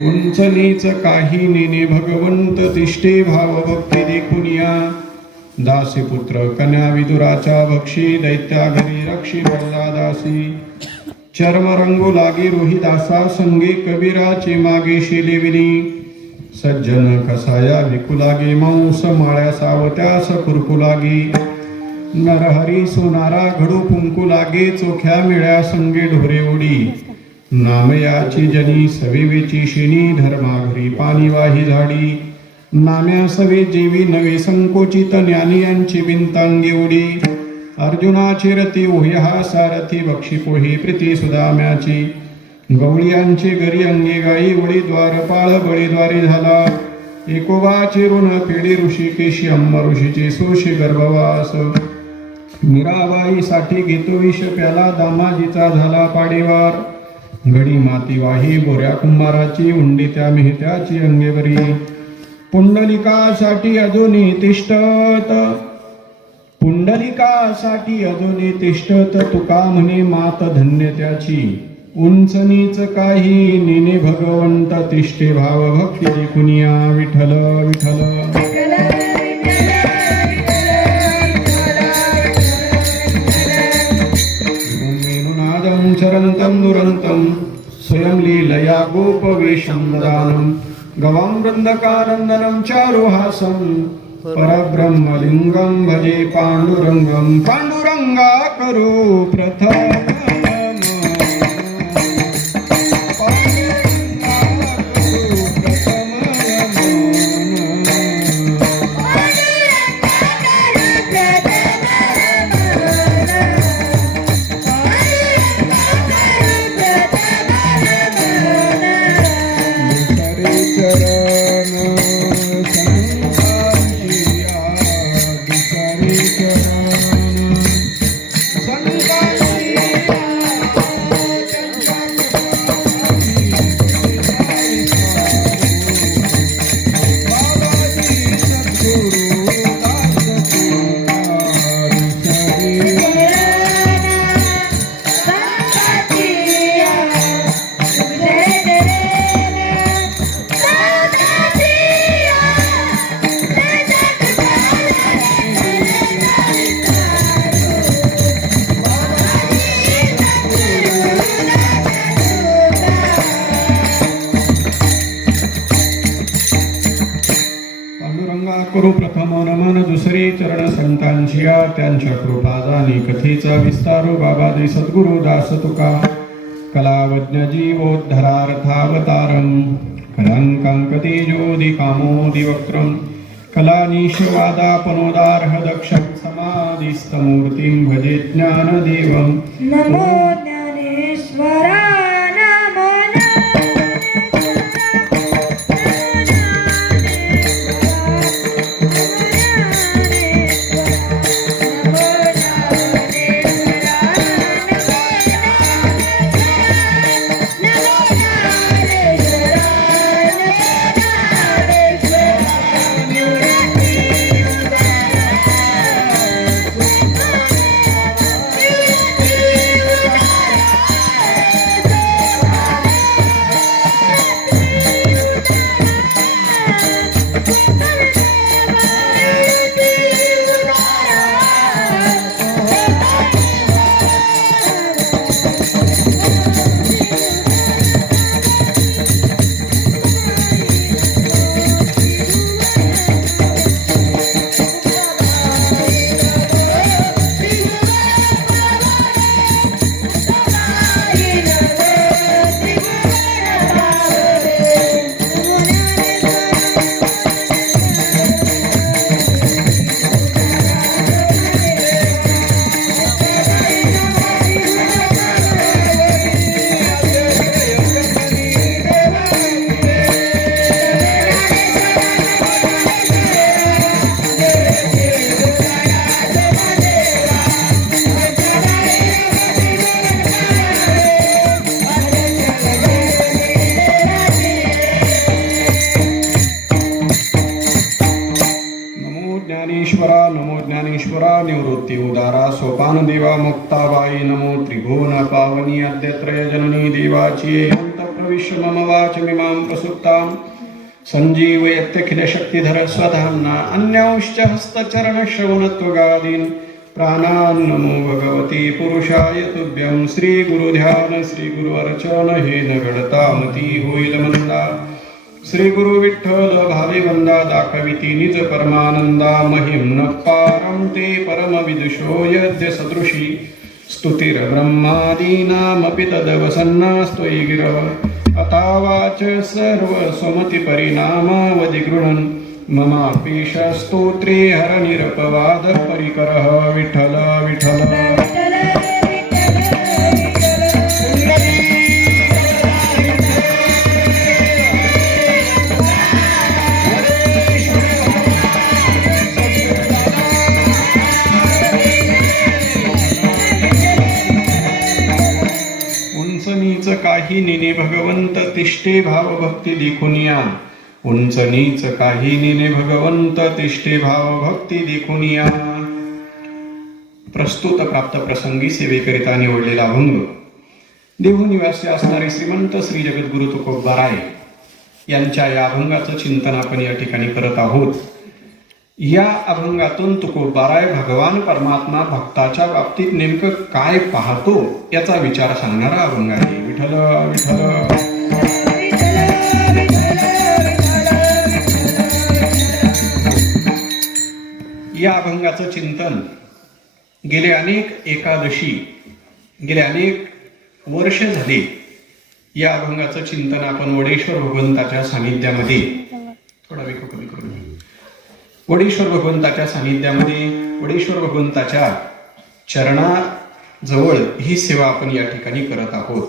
उंच नीच काही नेने भगवंत तिष्ठे भाव भक्ती देखुनिया. दासी पुत्र कन्या विदुराच्या भक्षी दैत्या घरी रक्षी बोलला दासी. चर्म रंगू लागे रोहिदासा संगे कबीराचे मागे शिलेविनी. सज्जन कसाया विकू लागे मांस माळ्या सावत्यास खुरपू लागे. नरहरी सोनारा घडू कुंकू लागे चोख्या मिळ्या संगे ढोरे ओढी. नामयाची जनी सवेवेची शिणी धर्माघरी पाणी वाही झाडी. नाम्या सवे जेवी नवे संकोचित ज्ञानी यांची बिंतांगी उडी. अर्जुनाची रती ओह्या सारथी बक्षी पोहे प्रीती सुदाम्याची. गवळीयांचे घरी अंगे गाई उडी द्वारपाळ बळीद्वारी झाला. एकोबाचे ऋण पेढी ऋषिकेशी अम्म ऋषीचे सोशी गर्भवास. मीराबाईसाठी घेतो विष प्याला दामाजीचा झाला पाडेवार. घडी माती वाही बोऱ्या कुंभाराची उंडी त्या मेहत्याची अंगेवरी. पुंडलिकासाठी अजूनही तिष्ठत पुंडलिकासाठी अजूनही तिष्ठत तुका म्हणे मात धन्य त्याची. उंच नीच काही नेने भगवंत तिष्ठे भाव भक्ती देखुनिया. विठ्ठल विठ्ठल चरंतं दुरंतं स्वयं लीलया गोपवेशं दानं. गवां वृन्दकानन्दनं चारुहासं परब्रह्मलिङ्गं भजे पाण्डुरङ्गं. पाण्डुरङ्गा करो प्रथम करू प्रथम नमन दुसरे चरण संतांचिया. त्यांच्या कृपादानी कथेचा विस्तारो बाबा दे सद्गुरु दास तुका. कलावज्ञ जीवोद्धरार्थावतारं कलंकांकतेजोदि कामोदि वक्रं. कलानिशवादापनोदार्ह दक्षं समाधिस्तमूर्तिं भजे ज्ञानदेवं. नमो ज्ञानेश्वरा. ज्ञानेश्वरा निवृत्ती उदारा सोपान देवा मुक्ताबाई. नमो त्रिभुवन पावनी अद्यत्रय जननी देवाची अंतप्रवेश प्रविश्य मम वाचमिमां प्रसुप्तां सञ्जीवयत्यखिलशक्तिधर स्वधाम्ना अन्यांश्च हस्तचरणश्रवणत्वगादीन् प्राणान् नमो भगवते पुरुषाय तुभ्यं. श्रीगुरुध्यान श्रीगुरु अर्चन हे न घडतामती होईल मंदा. श्री गुरु विठ्ठल भावे वंदा दाखविती निज परमानंदा. महिम्न पारं ते परम विदुषो यद्य सदृशी स्तुतिर ब्रह्मादीनामपि तदवसन्नास्त्वयि गिरः. अतावाच सर्व स्वमति परिणामावधि गृह्णन् ममापीश स्तोत्रे हर निरपवाद परिकरः. विठ्ठल विठ्ठल उंच नीच काही नेने भगवंत तिष्ठे भाव भक्ती देखून या. उंच नीच काही नेने भगवंत तिष्ठे भाव भक्ती देखून या. प्रस्तुत प्राप्त प्रसंगी सेवेकरिता निवडलेला अभंग देहू निवासी असणारे श्रीमंत श्री जगद्गुरु तुकोबाराय यांच्या या अभंगाचं चिंतन आपण या ठिकाणी करत आहोत. या अभंगातून तुकोबाराय भगवान परमात्मा भक्ताच्या बाबतीत नेमकं काय पाहतो याचा विचार सांगणारा अभंग आहे. विठ्ठल विठ्ठल या अभंगाचं चिंतन गेले अनेक एकादशी गेले अनेक वर्ष झाले. या अभंगाचं चिंतन आपण वडेश्वर भगवंताच्या सानिध्यामध्ये थोडा वेळ कमी करून वडेश्वर भगवंताच्या सानिध्यामध्ये वडेश्वर भगवंताच्या चरणाजवळ ही सेवा आपण या ठिकाणी करत आहोत.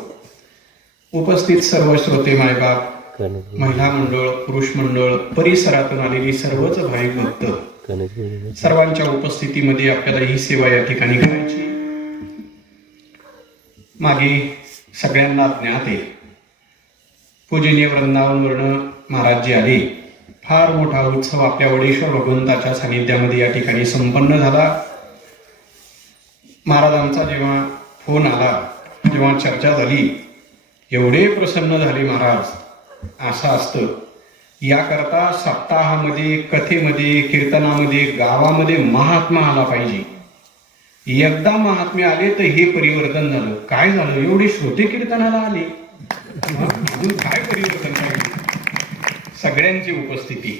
उपस्थित सर्व श्रोते मायबाप महिला मंडळ पुरुष मंडळ परिसरातून आलेली सर्वच भाविक भक्त सर्वांच्या उपस्थितीमध्ये आपल्याला ही सेवा या ठिकाणी करायची. मागे सगळ्यांना ज्ञात आहे पूजनीय वृंदावन महाराज जी आले. फार मोठा उत्सव आपल्या वडेश्वर भगवंताच्या सानिध्यामध्ये या ठिकाणी संपन्न झाला. महाराजांचा जेव्हा फोन आला जेव्हा चर्चा झाली एवढे प्रसन्न झाले महाराज. असं असतं याकरता सप्ताहामध्ये कथेमध्ये कीर्तनामध्ये गावामध्ये महात्मा आला पाहिजे. एकदा महात्मे आले तर हे परिवर्तन झालं. काय झालं एवढे श्रोते कीर्तनाला आले अजून काय परिवर्तन पाहिजे. सगळ्यांची उपस्थिती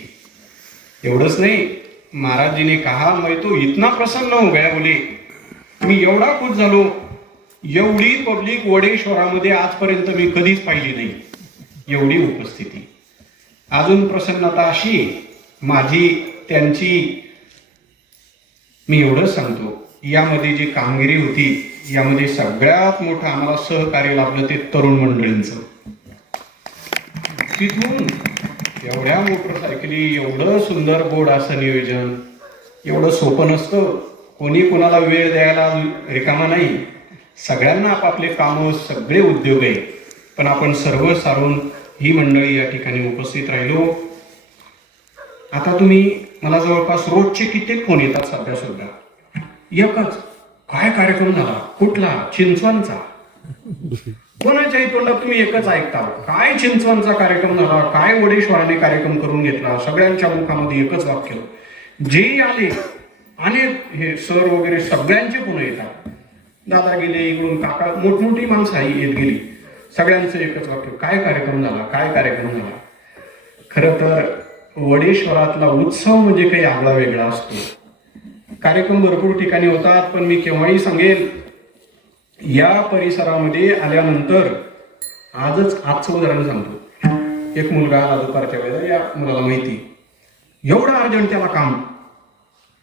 एवढंच नाही. महाराजजीने कहा मैं तो इतना प्रसन्न हो गया बोले मी एवढा खुश झालो. एवढी पब्लिक वडेश्वरामध्ये आजपर्यंत मी कधीच पाहिली नाही. एवढी उपस्थिती. अजून प्रसन्नता अशी माझी त्यांची मी एवढंच सांगतो यामध्ये जी कामगिरी होती यामध्ये सगळ्यात मोठं आम्हाला सहकार्य लाभलं ते तरुण मंडळींचं. तिथून एवढ्या मोटरसायकली एवढं सुंदर बोर्ड असं नियोजन एवढं सोपं नसतं. कोणी कोणाला वेळ द्यायला रिकामा नाही. सगळ्यांना आपापले कामं सगळे उद्योग आहे. पण आपण सर्व सारून ही मंडळी या ठिकाणी उपस्थित राहिलो. आता तुम्ही मला जवळपास रोजचे कित्येक फोन येतात सध्या सुद्धा. एकच काय कार्यक्रम झाला कुठला चिंचवणचा. कोणाच्याही तोंडात तुम्ही एकच ऐकता काय चिंचवणचा कार्यक्रम झाला काय वडेश्वराने कार्यक्रम करून घेतला. सगळ्यांच्या मुखामध्ये एकच वाक्य. जे आले अनेक हे सर वगैरे सगळ्यांचे पुन्हा येतात. दादा गेले इकडून काका मोठमोठी माणसं येत गेली. सगळ्यांचं एकच वाक्य काय कार्यक्रम झाला काय कार्यक्रम झाला. खरं तर वडेश्वरातला उत्सव म्हणजे काही आगळा वेगळा असतो. कार्यक्रम भरपूर ठिकाणी होतात पण मी केव्हाही सांगेल या परिसरामध्ये आल्यानंतर आजचं उदाहरण सांगतो. एक मुलगा आला दुपारच्या वेळेला. या मुलाला माहिती एवढं अर्जंट त्याला काम.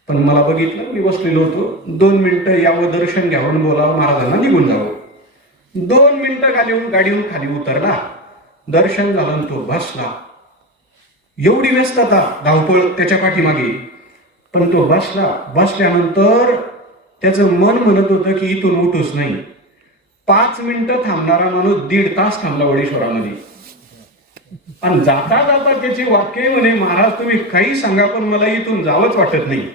पण मला बघितलं मी बसलेलो होतो. 2 मिनिटं यावं दर्शन घ्यावं बोलावं महाराजांना निघून जावं. 2 मिनिटं गाडीहून खाली उतरला. दर्शन झालं तो बसला. एवढी व्यस्तता धावपळ त्याच्या पाठीमागे. पण तो बसल्यानंतर त्याचं मन म्हणत होतं की इथून उठूच नाही. 5 मिनिटं थांबणारा माणूस 1.5 तास थांबला वडेश्वरामध्ये. आणि जाता जाता त्याचे वाक्य म्हणे महाराज तुम्ही काही सांगा पण मला इथून जावंच वाटत नाही.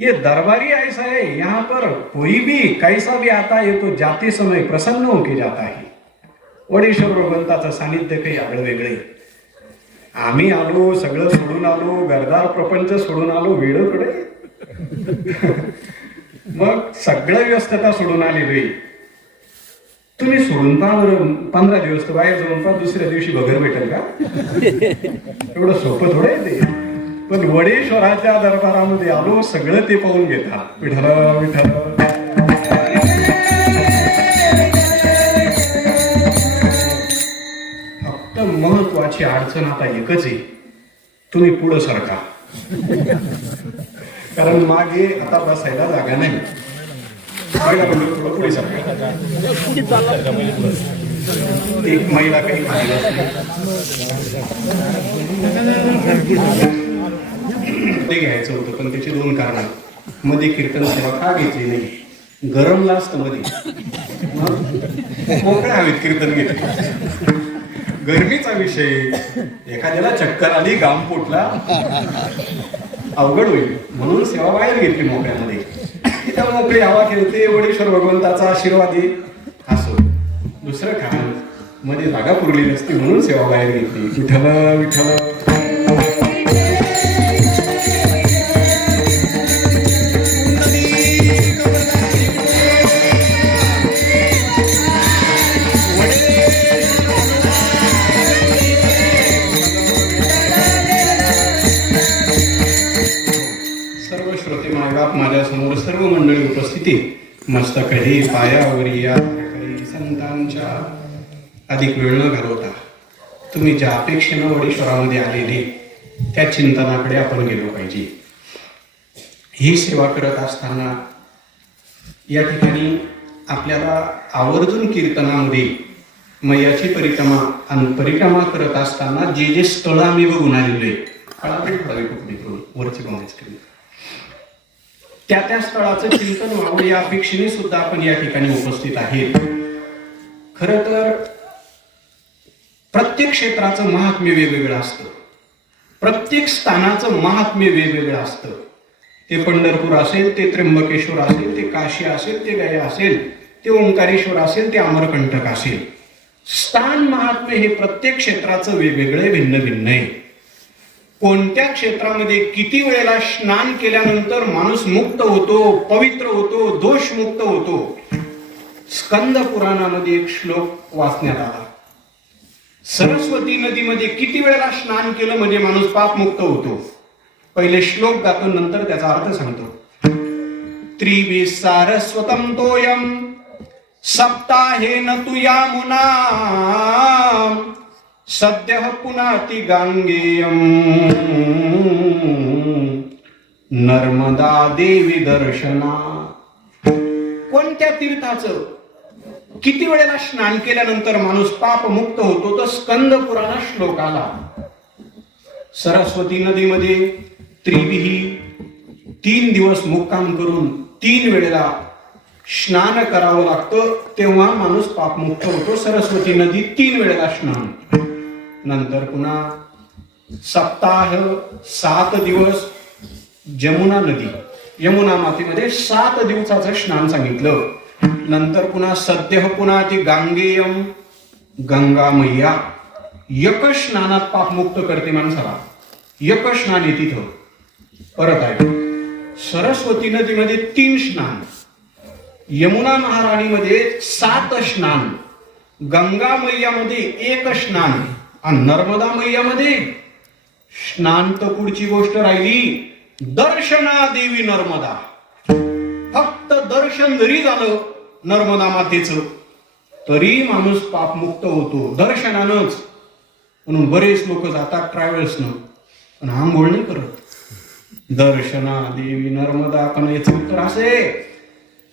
ये दरबारी ऐसा है यहाँ पर कोई भी कैसा भी आता है तो जाते समय प्रसन्न होके जाता है. वडेश्वर भगवंताचं सानिध्य काही आगळं वेगळे. आम्ही आलो, सगळं सोडून आलो, घरदार प्रपंच सोडून आलो, वेळ कडे मग सगळं व्यस्तता सोडून आलेली. तुम्ही सोडून पहा बरं, 15 दिवस तर बाहेर जाऊन पहा, दुसऱ्या दिवशी बगर भेटेल का? एवढं सोपं थोडं आहे ते. पण वडेश्वराच्या दरबारामध्ये आलो, सगळं ते पाहून घेतात. विठ्ठल विठ्ठल. फक्त महत्वाची अडचण आता एकच आहे, तुम्ही पुढं सरका. कारण मागे आता बसायला जागा नाही. थोडं पुढे सरका. एक महिला काही ते घ्यायचं होतं, पण त्याची 2 कारण. मध्ये कीर्तन सेवा का घेतली नाही? गरमला असतं मध्ये, मोकळ्या हवेत कीर्तन घेतलं. गरमीचा विषय, एखाद्याला चक्कर आली, घाम फुटला, अवघड होईल, म्हणून सेवा बाहेर घेतली मोकळ्यामध्ये. तिथं मोकळी हवा खेळते, वडेश्वर भगवंताचा आशीर्वाद आहे, असो. दुसरं कारण, मध्ये जागा पुरली नसती म्हणून सेवा बाहेर घेतली. विठ्ठल विठ्ठल. सर्व श्रोते मायबाप, माझ्या समोर सर्व मंडळी उपस्थिती, मस्तकही पायावरी या संतांच्या अधिक वेळ न घालवता तुम्ही ज्या अपेक्षेनं वडेश्वरामध्ये आलेले त्या चिंतनाकडे आपण गेलो पाहिजे. ही सेवा करत असताना या ठिकाणी आपल्याला आवर्जून कीर्तनामध्ये मैयाची परिक्रमा आणि परिक्रमा करत असताना जे जे स्थळ आम्ही बघून आलेलो आहे, वरची बांधायच करून त्या त्या स्थळाचं चिंतन व्हावं या अपेक्षेने सुद्धा आपण या ठिकाणी उपस्थित आहेत. खरं तर प्रत्येक क्षेत्राचं महात्म्य वेगवेगळं असतं, प्रत्येक स्थानाचं महात्म्य वेगवेगळं असतं. ते पंढरपूर असेल, ते त्र्यंबकेश्वर असेल, ते काशी असेल, ते गया असेल, ते ओंकारेश्वर असेल, ते अमरकंटक असेल. स्थान महात्म्य हे प्रत्येक क्षेत्राचं वेगवेगळे भिन्न भिन्न आहे. कोणत्या क्षेत्रामध्ये किती वेळेला स्नान केल्यानंतर माणूस मुक्त होतो, पवित्र होतो, दोषमुक्त होतो. स्कंद पुराणामध्ये एक श्लोक वाचण्यात आला. सरस्वती नदीमध्ये किती वेळेला स्नान केलं म्हणजे माणूस पापमुक्त होतो. पहिले श्लोक गातो, नंतर त्याचा अर्थ सांगतो. त्रिभि सारस्वतम तोयम सप्ताहेन तु यामुना सद्यः पुनाति गांगेयम नर्मदा देवी दर्शना. कोणत्या तीर्थाचं किती वेळेला स्नान केल्यानंतर माणूस पापमुक्त होतो, तर स्कंद पुराणात श्लोक आला. सरस्वती नदीमध्ये त्रिविही 3 दिवस मुक्काम करून 3 वेळेला स्नान करावं लागतं, तेव्हा माणूस पापमुक्त होतो. सरस्वती नदी 3 वेळेला स्नान. नंतर पुन्हा सप्ताह 7 दिवस जमुना नदी, यमुना मातेमध्ये 7 दिवसाचं स्नान सांगितलं. नंतर पुन्हा सद्यः पुन्हा ती गांगेयम, गंगा मैया एक स्नानात पापमुक्त करते माणसाला. एक स्नान आहे तिथं. परत आहे सरस्वती नदीमध्ये 3 स्नान, यमुना महाराणीमध्ये 7 स्नान, गंगा मैयामध्ये 1 स्नान आणि नर्मदा मैयामध्ये स्नान. तर पुढची गोष्ट राहिली दर्शना देवी नर्मदा. फक्त दर्शन जरी झालं नर्मदा मातेचं तरी माणूस पापमुक्त होतो दर्शनानंच. म्हणून बरेच लोक जातात ट्रॅव्हल्सनं पण आंघोळ नाही करत. दर्शना देवी नर्मदा. पण याचं उत्तर असे,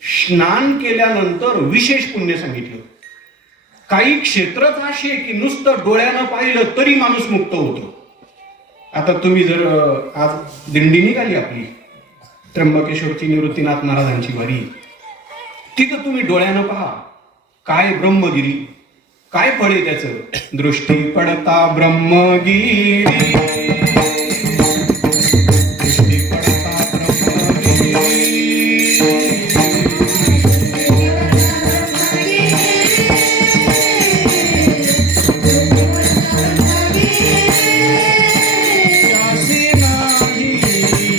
स्नान केल्यानंतर विशेष पुण्य सांगितलं. काही क्षेत्रच असे की नुसतं डोळ्यानं पाहिलं तरी माणूस मुक्त होतो. आता तुम्ही जर आज दिंडी निघाली आपली त्र्यंबकेश्वरची, निवृत्तीनाथ महाराजांची वारी, तिथं तुम्ही डोळ्यानं पहा काय ब्रह्मगिरी, काय फळ आहे त्याचं. दृष्टी पडता ब्रह्मगिरी, दृष्टी पडता ब्रह्मगिरी. त्यासी नाही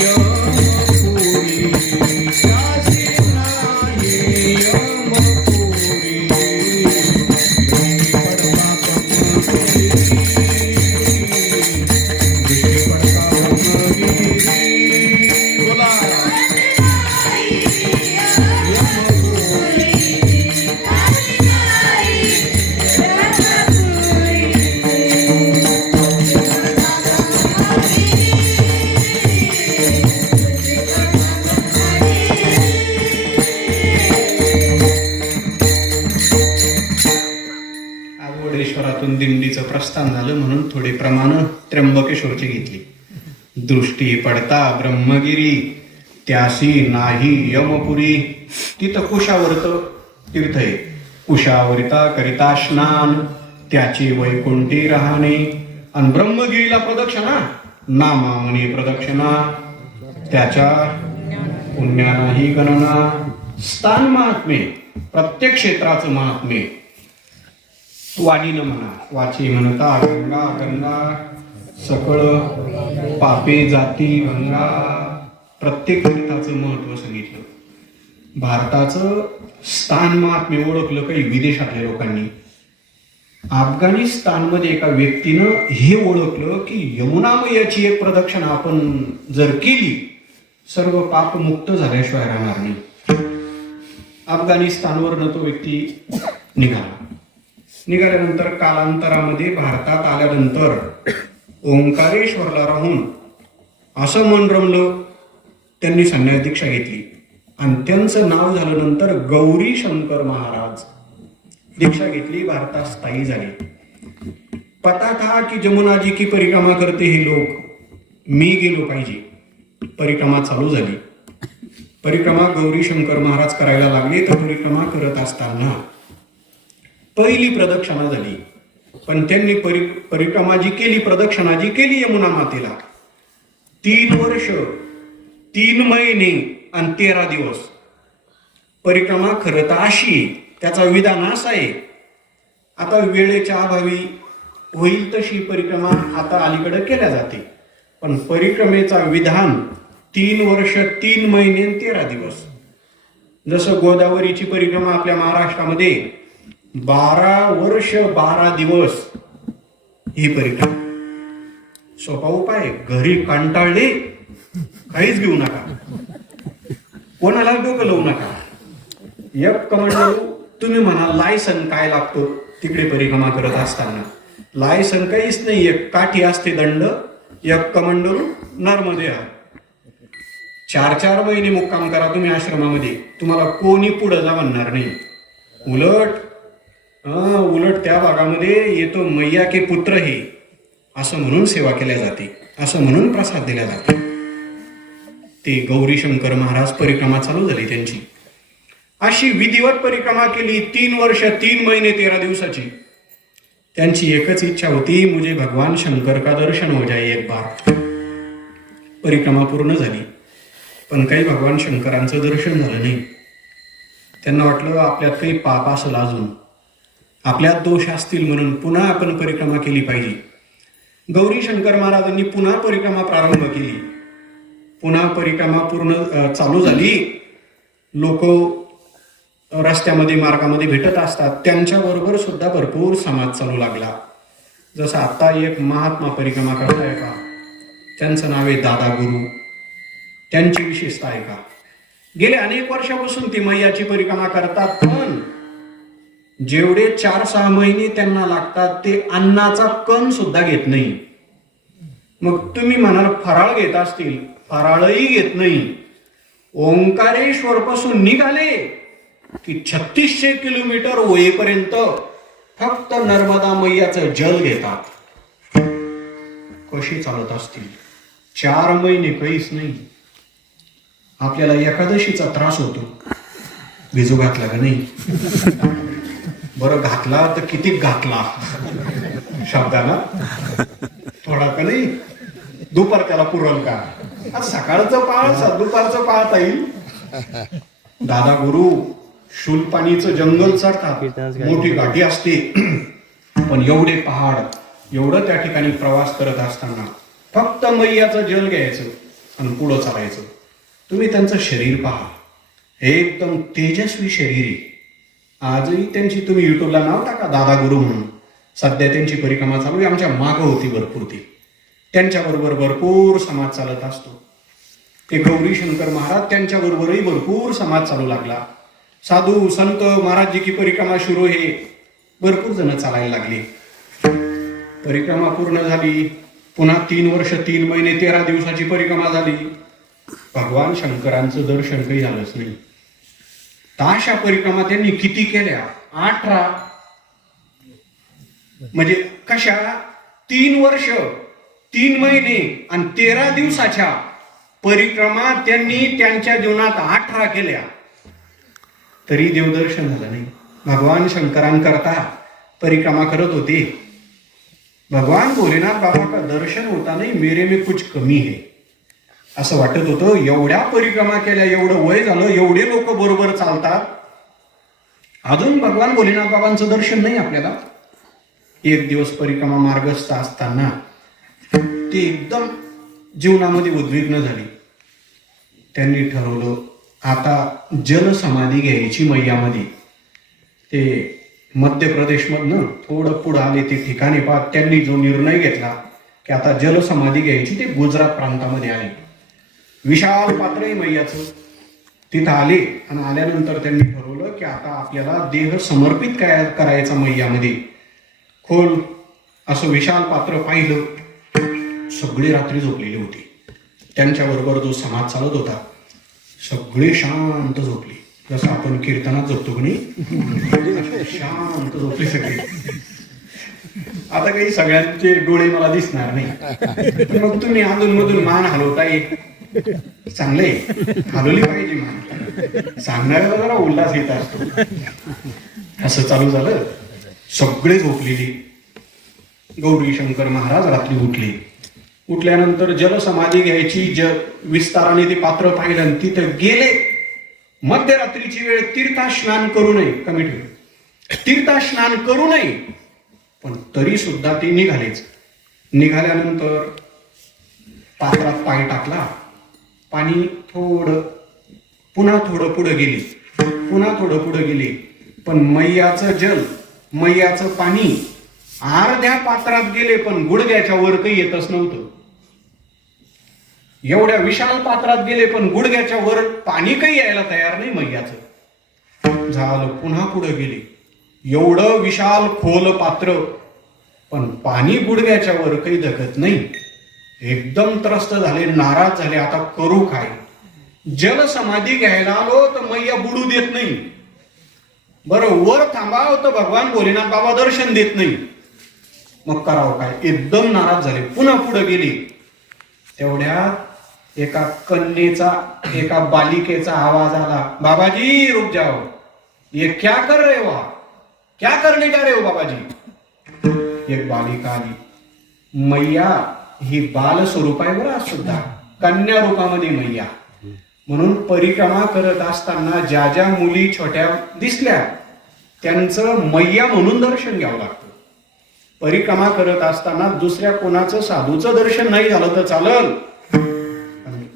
यमपुरी, त्यासी नाही यमपुरी. दृष्टी पडता ब्रह्मगिरी. बोला वडेश्वरातून दिंडीचं प्रस्थान झालं म्हणून थोडे प्रमाण त्र्यंबकेश्वरची घेतली. दृष्टी पडता ब्रह्मगिरी, त्यासी नाही यमपुरी. तिथं कुशावर्त तीर्थ आहे. कुशावरिता करिता स्नान, त्याची वैकुंठी राहणे. आणि ब्रह्मगिरीला प्रदक्षिणा, नामामणी प्रदक्षिणा, त्याच्या पुण्या नाही गणना. स्थान महात्मे, प्रत्येक क्षेत्राचं महात्मे वाणीनं म्हणा. वाची म्हणता गंगा गंगा, सकळ पापे जाती गंगा. प्रत्येक तीर्थाचं महत्व सांगितलं. भारताचं स्थान महात्म्य ओळखलं काही विदेशातल्या लोकांनी. अफगाणिस्तानमध्ये एका व्यक्तीनं हे ओळखलं की यमुनामयाची एक प्रदक्षिणा आपण जर केली, सर्व पाप मुक्त झाल्याशिवाय राहणार नाही. अफगाणिस्तानवरनं तो व्यक्ती निघाल्यानंतर कालांतरामध्ये भारतात आल्यानंतर ओंकारेश्वरला राहून असं मन रमलं, त्यांनी संन्यास दीक्षा घेतली आणि त्यांचं नाव झालं नंतर गौरी शंकर महाराज. दीक्षा घेतली, भारतात स्थायी झाले. पता था की जमुना जी की परिक्रमा करते हे लोक, मी गेलो पाहिजे. परिक्रमा चालू झाली. परिक्रमा गौरी शंकर महाराज करायला लागले. तर परिक्रमा करत असताना पहिली प्रदक्षिणा झाली. पण त्यांनी परिक्रमा जी केली, प्रदक्षिणा जी केली यमुना मातेला, 3 वर्ष 3 महिने आणि 13 दिवस परिक्रमा खरं तर अशी, त्याचा विधान असा आहे. आता वेळेच्या अभावी होईल तशी परिक्रमा आता अलीकडे केल्या जाते. पण परिक्रमेचा विधान 3 वर्ष 3 महिने 13 दिवस. जसं गोदावरीची परिक्रमा आपल्या महाराष्ट्रामध्ये 12 वर्ष 12 दिवस ही परिक्रमा. सोपा उपाय, घरी कंटाळले काहीच घेऊ नका, कोणाला डोकं लावू नका. एक कमांडो तुम्ही म्हणा लायसन काय लागतो तिकडे परिक्रमा करत असताना. लायसन काहीच नाही, एक काठी असते दंड, एक कमांडो नर्मदे. 4-4 महिने मुक्काम करा तुम्ही आश्रमामध्ये, तुम्हाला कोणी पुढं जा म्हणणार नाही. उलट त्या भागामध्ये येतो मैया के पुत्र हे असं म्हणून सेवा केल्या जाते, असं म्हणून प्रसाद दिला जातो. ते गौरी शंकर महाराज परिक्रमा चालू झाली त्यांची. अशी विधिवत परिक्रमा केली 3 वर्ष 3 महिने 13 दिवसाची. त्यांची एकच इच्छा होती, मुझे भगवान शंकर का दर्शन हो जाए एक बार. परिक्रमा पूर्ण झाली, पण काही भगवान शंकरांचं दर्शन झालं नाही. त्यांना वाटलं आपल्यात काही पाप असेल, अजून आपल्यात दोष असतील, म्हणून पुन्हा आपण परिक्रमा केली पाहिजे. गौरी शंकर महाराजांनी पुन्हा परिक्रमा प्रारंभ केली. पुन्हा परिक्रमा पूर्ण चालू झाली. लोक रस्त्यामध्ये मार्गामध्ये भेटत असतात, त्यांच्याबरोबर सुद्धा भरपूर समाज चालू लागला. जसं आता एक महात्मा परिक्रमा करताय का, त्यांचं नाव आहे दादा गुरु. त्यांची विशेषता आहे का, गेले अनेक वर्षापासून ती मैयाची परिक्रमा करतात, पण जेवढे 4-6 महिने त्यांना लागतात ते अन्नाचा कण सुद्धा घेत नाही. मग तुम्ही म्हणाल फराळ घेत असतील, फराळही घेत नाही. ओंकारेश्वर पासून निघाले की 3600 किलोमीटर होईपर्यंत फक्त नर्मदा मैयाचं जल घेतात. कशी चालत असतील? 4 महिने काहीच नाही. आपल्याला एकादशीचा त्रास होतो, भिजू घातला का नाही? बरं घातला तर किती घातला शब्दाला, थोडा का नाही? दुपार त्याला पुरल का? आज सकाळचं पाळ दुपारचं पाळता येईल. दादा गुरु शूलपाणीचं जंगल चढतात, मोठी गाठी असते, पण एवढे पहाड एवढं त्या ठिकाणी प्रवास करत असताना फक्त मैयाचं जल घ्यायचं आणि पुढं चालायचं. तुम्ही त्यांचं शरीर पहा, एकदम तेजस्वी शरीर आहे. आजही त्यांची तुम्ही युट्यूबला नाव टाका, दादा गुरु म्हणून. सध्या त्यांची परिक्रमा चालू आहे, आमच्या मागं होती भरपूर ती. त्यांच्याबरोबर भरपूर समाज चालत असतो. ते गौरी शंकर महाराज त्यांच्याबरोबरही भरपूर समाज चालू लागला. साधू संत महाराज जी की परिक्रमा सुरू आहे, भरपूर जण चालायला लागले. परिक्रमा पूर्ण झाली. पुन्हा 3 वर्ष 3 महिने 13 दिवसाची परिक्रमा झाली. भगवान शंकरांचं दर्शन काही झालंच नाही. ताशा परिक्रमा त्यांनी किती केल्या? 18. म्हणजे कशा? 3 वर्ष 3 महिने आणि 13 दिवसाच्या परिक्रमा त्यांनी त्यांच्या जीवनात 18 केल्या, तरी देवदर्शन झालं नाही. भगवान शंकरांकरता परिक्रमा करत होते. भगवान भोलेनाथ बाबा का दर्शन होता नाही, मेरे में कुछ कमी है असं वाटत होतं. एवढ्या परिक्रमा केल्या, एवढं वय झालं, एवढे लोक बरोबर चालतात, अजून भगवान भोलेनाथ बाबांचं दर्शन नाही आपल्याला. एक दिवस परिक्रमा मार्गस्थ असताना ते एकदम जीवनामध्ये उद्विग्न झाली. त्यांनी ठरवलं आता जलसमाधी घ्यायची मैयामध्ये. ते मध्य प्रदेशमधनं थोडं पुढं आले ते ठिकाणी पाहत त्यांनी जो निर्णय घेतला की आता जलसमाधी घ्यायची, ते गुजरात प्रांतामध्ये आले. विशाल पात्र आहे मैयाचं. तिथं आले आणि आल्यानंतर त्यांनी ठरवलं की आता आपल्याला देह समर्पित करायचा मैयामध्ये. खोल असं विशाल पात्र पाहिलं. सगळी रात्री झोपलेली होती. त्यांच्याबरोबर जो समाज चालत होता, सगळे शांत झोपले. जसं आपण कीर्तनात झोपतो की नाही, शांत झोपले सगळे. आता काही सगळ्यांचे डोळे मला दिसणार नाही, मग तुम्ही अधून मधून मान हलवताय, चांगले हलवली पाहिजे मान. सांगणाऱ्याला जरा उल्हास येत असतो. असं चालू झालं. सगळे झोपलेली. गौरी शंकर महाराज रात्री उठले. उठल्यानंतर जलसमाधी घ्यायची विस्ताराने ते पात्र पाहिलं आणि तिथं गेले. मध्यरात्रीची वेळ. तीर्थस्नान करू नये, कमी ठेव, तीर्थस्नान करू नये, पण तरी सुद्धा ते निघालेच. निघाल्यानंतर पात्रात पाय टाकला. पाणी पुन्हा थोडं पुढे गेले, पुन्हा थोडं पुढे गेले, पण मैयाचं जल, मैयाचं पाणी अर्ध्या पात्रात गेले, पण गुडघ्याच्या वर काही येतच नव्हतं. एवढ्या विशाल पात्रात गेले, पण गुडघ्याच्या वर पाणी काही यायला तयार नाही मैयाचं. झालं. पुन्हा पुढे गेले. एवढं विशाल खोल पात्र, पण पाणी गुडघ्याच्या वर काही धकत नाही. एकदम त्रस्त झाले, नाराज झाले. आता करू काय? जलसमाधी घ्यायला आलो तर मैया बुडू देत नाही. बरं, वर थांबाव तर भगवान भोलेनाथ बाबा दर्शन देत नाही. मग करावं काय? एकदम नाराज झाले. पुन्हा पुढे गेले. तेवढ्या एका कन्येचा, एका बालिकेचा आवाज आला, बाबाजी रुक जाओ, ये क्या कर रहे हो आप? क्या करने जा रहे हो बाबाजी? एक बालिका आली. मैया ही बाल स्वरूप आहे बरं, सुद्धा कन्या रूपामध्ये मैया. म्हणून परिक्रमा करत असताना ज्या ज्या मुली छोट्या दिसल्या त्यांचं मैया म्हणून दर्शन घ्यावं लागतं. परिक्रमा करत असताना दुसऱ्या कोणाचं साधूचं दर्शन नाही झालं तर चालल,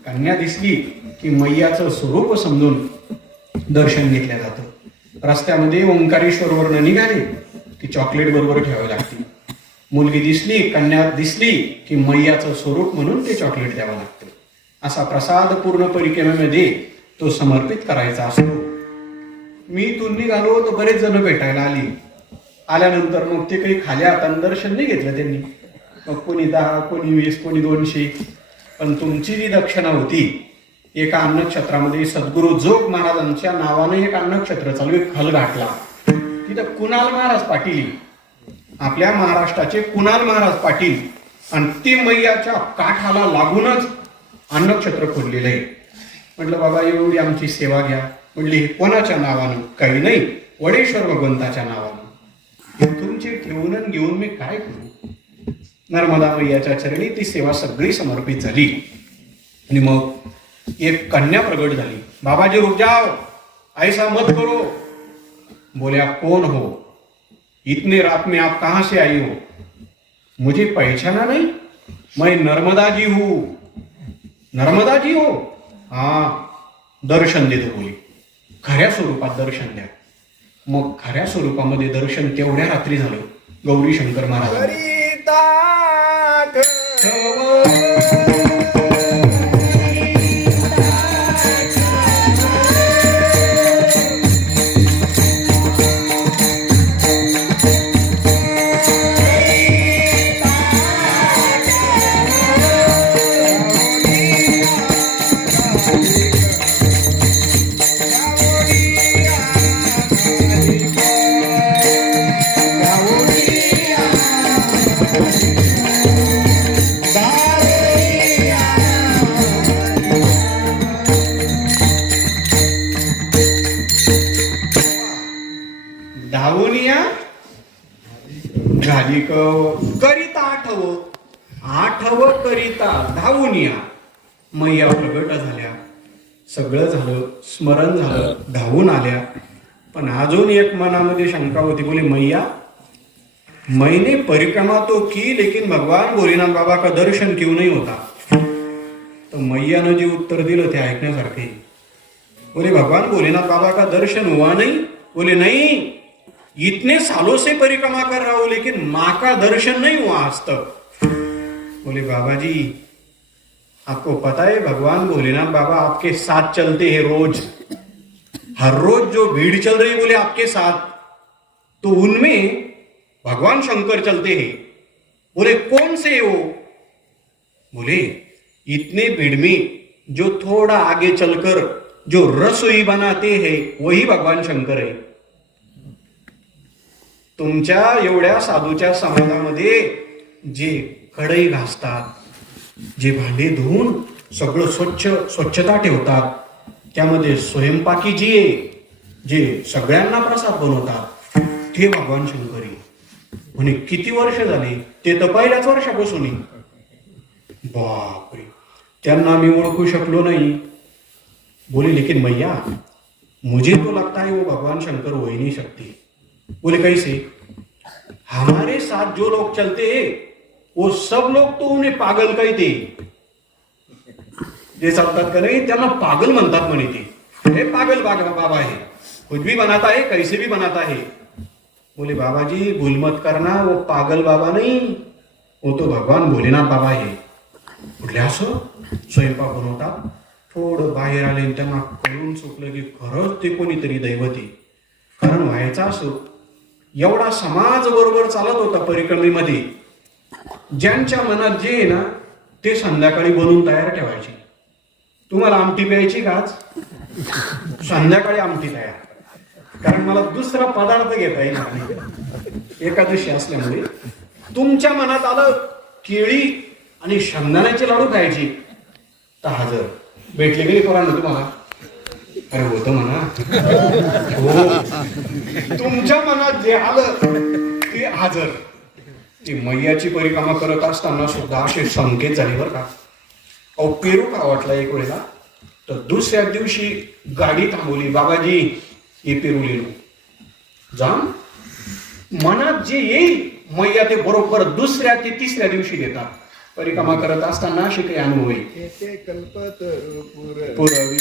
कन्या दिसली की मैयाचं स्वरूप समजून दर्शन घेतलं जातं. रस्त्यामध्ये ओंकारेश्वर वरनं निघाले की चॉकलेट बरोबर ठेवावी लागते. मुलगी दिसली, कन्या दिसली की मैयाचं स्वरूप म्हणून ते चॉकलेट द्यावं लागतं. असा प्रसाद पूर्ण परिक्रमेमध्ये तो समर्पित करायचा असतो. मी इथून निघालो तर बरेच जण भेटायला आली. आल्यानंतर मग ते काही खाल्या हातानं दर्शन नाही घेतलं त्यांनी. मग कोणी 10, कोणी 20, कोणी 200. पण तुमची जी दक्षिणा होती, एका अन्नक्षेत्रामध्ये सद्गुरू जोग महाराजांच्या नावाने एक अन्नक्षेत्र चालू, एक खल घाटला. तिथं कुणाल महाराज पाटील, आपल्या महाराष्ट्राचे कुणाल महाराज पाटील, आणि ते मैयाच्या काठाला लागूनच अन्नक्षेत्र खोदलेलं आहे. म्हटलं बाबा एवढी आमची सेवा घ्या. म्हटली कोणाच्या नावानं? काही नाही, वडेश्वर भगवंताच्या नावानं. तुमचे ठेवून घेऊन मी काय करू? नर्मदा मैयाच्या चरणी ती सेवा सगळी समर्पित झाली. आणि मग एक कन्या प्रगट झाली. बाबाजी रुक जाओ, ऐसा मत करो. बोले आप कौन हो? इतने रात में आप कहां से आई हो? मुझे पहचाना नहीं? मैं नर्मदा जी हूं. नर्मदा जी हो? हा, दर्शन देतो बोली. खऱ्या स्वरूपात दर्शन द्या. मग खऱ्या स्वरूपामध्ये दर्शन तेवढ्या रात्री झालं गौरी शंकर महाराज. धावून या झाली करिता आठव करिता धावून या. मैया प्रगट झाल्या, सगळं झालं, स्मरण झालं, धावून आल्या. पण अजून एक मनामध्ये शंका होती. बोले मैया, मैंने परिक्रमा तो की लेकिन भगवान भोलेनाथ बाबा का दर्शन क्यों नहीं होता? तर मैयानं जे उत्तर दिलं ते ऐकण्यासारखे. बोले भगवान भोलेनाथ बाबा का दर्शन हुआ नहीं? बोले नहीं, इतने सालों से परिक्रमा कर रहा हूं लेकिन माँ का दर्शन नहीं हुआ आज तक. बोले बाबा जी, आपको पता है भगवान भोलेनाथ बाबा आपके साथ चलते हैं रोज, हर रोज जो भीड़ चल रही बोले आपके साथ, तो उनमें भगवान शंकर चलते हैं. बोले कौन से हो? बोले इतने भीड़ में जो थोड़ा आगे चलकर जो रसोई बनाते हैं वही भगवान शंकर है. तुमच्या एवढ्या साधूच्या समाजामध्ये जे कढई घासतात, जे भांडे धुवून सगळं स्वच्छता ठेवतात, त्यामध्ये स्वयंपाकी जी आहे, जे सगळ्यांना प्रसाद बनवतात, ते भगवान शंकर आहे. म्हणे किती वर्ष झाली? ते तर पहिल्याच वर्षापासून. बापरे, त्यांना मी ओळखू शकलो नहीं. बोले लेकिन मैया, मुझे तो लगता है वो भगवान शंकर हो ही नहीं सकते. बोले कैसे? हमारे साथ जो लोग चलते हैं वो सब लोग तो उन्हें पागल कहते. जे चालतात का नाही त्यांना पागल म्हणतात म्हणे. ते हे पागल बाबा है, कुछ भी बनाता है, कैसे भी बनाता है. बोले बाबा जी भूल मत करना, वो पागल बाबा नहीं, वो तो भगवान भोलेनाथ बाबा है. कुठले असं स्वयंपाक बनवतात. थोडं बाहेर आले त्यांना कळून चुकलं की खरंच ते कोणीतरी दैवत आहे. कारण व्हायचं असं, एवढा समाज बरोबर चालत होता परिक्रमेमध्ये. ज्यांच्या मनात जे आहे ना ते संध्याकाळी बनवून तयार ठेवायचे. तुम्हाला आमटी प्यायची का आज? संध्याकाळी आमटी तयार, कारण मला दुसरा पदार्थ घेता येईल नाही, एकादशी असल्यामुळे. तुमच्या मनात आलं केळी आणि शेंगदाण्याचे लाडू खायचे, तर हजर. भेटले गेले पोरांना तुम्हाला? अरे होतं म्हणा. हो, तुमच्या मनात जे आलं ते हजर. ती मैयाची परिक्रमा करत असताना सुद्धा असे संकेत झाले बरं का. अहो पेरू का वाटला एक वेळेला, तर दुसऱ्या दिवशी गाडी थांबवली. बाबाजी हे पेरू लिहिलो जाण. मनात जे येईल मैया ते बरोबर दुसऱ्या ते तिसऱ्या दिवशी देतात. परिक्रमा करत असताना असे काही अनुभव आहे. पुरवी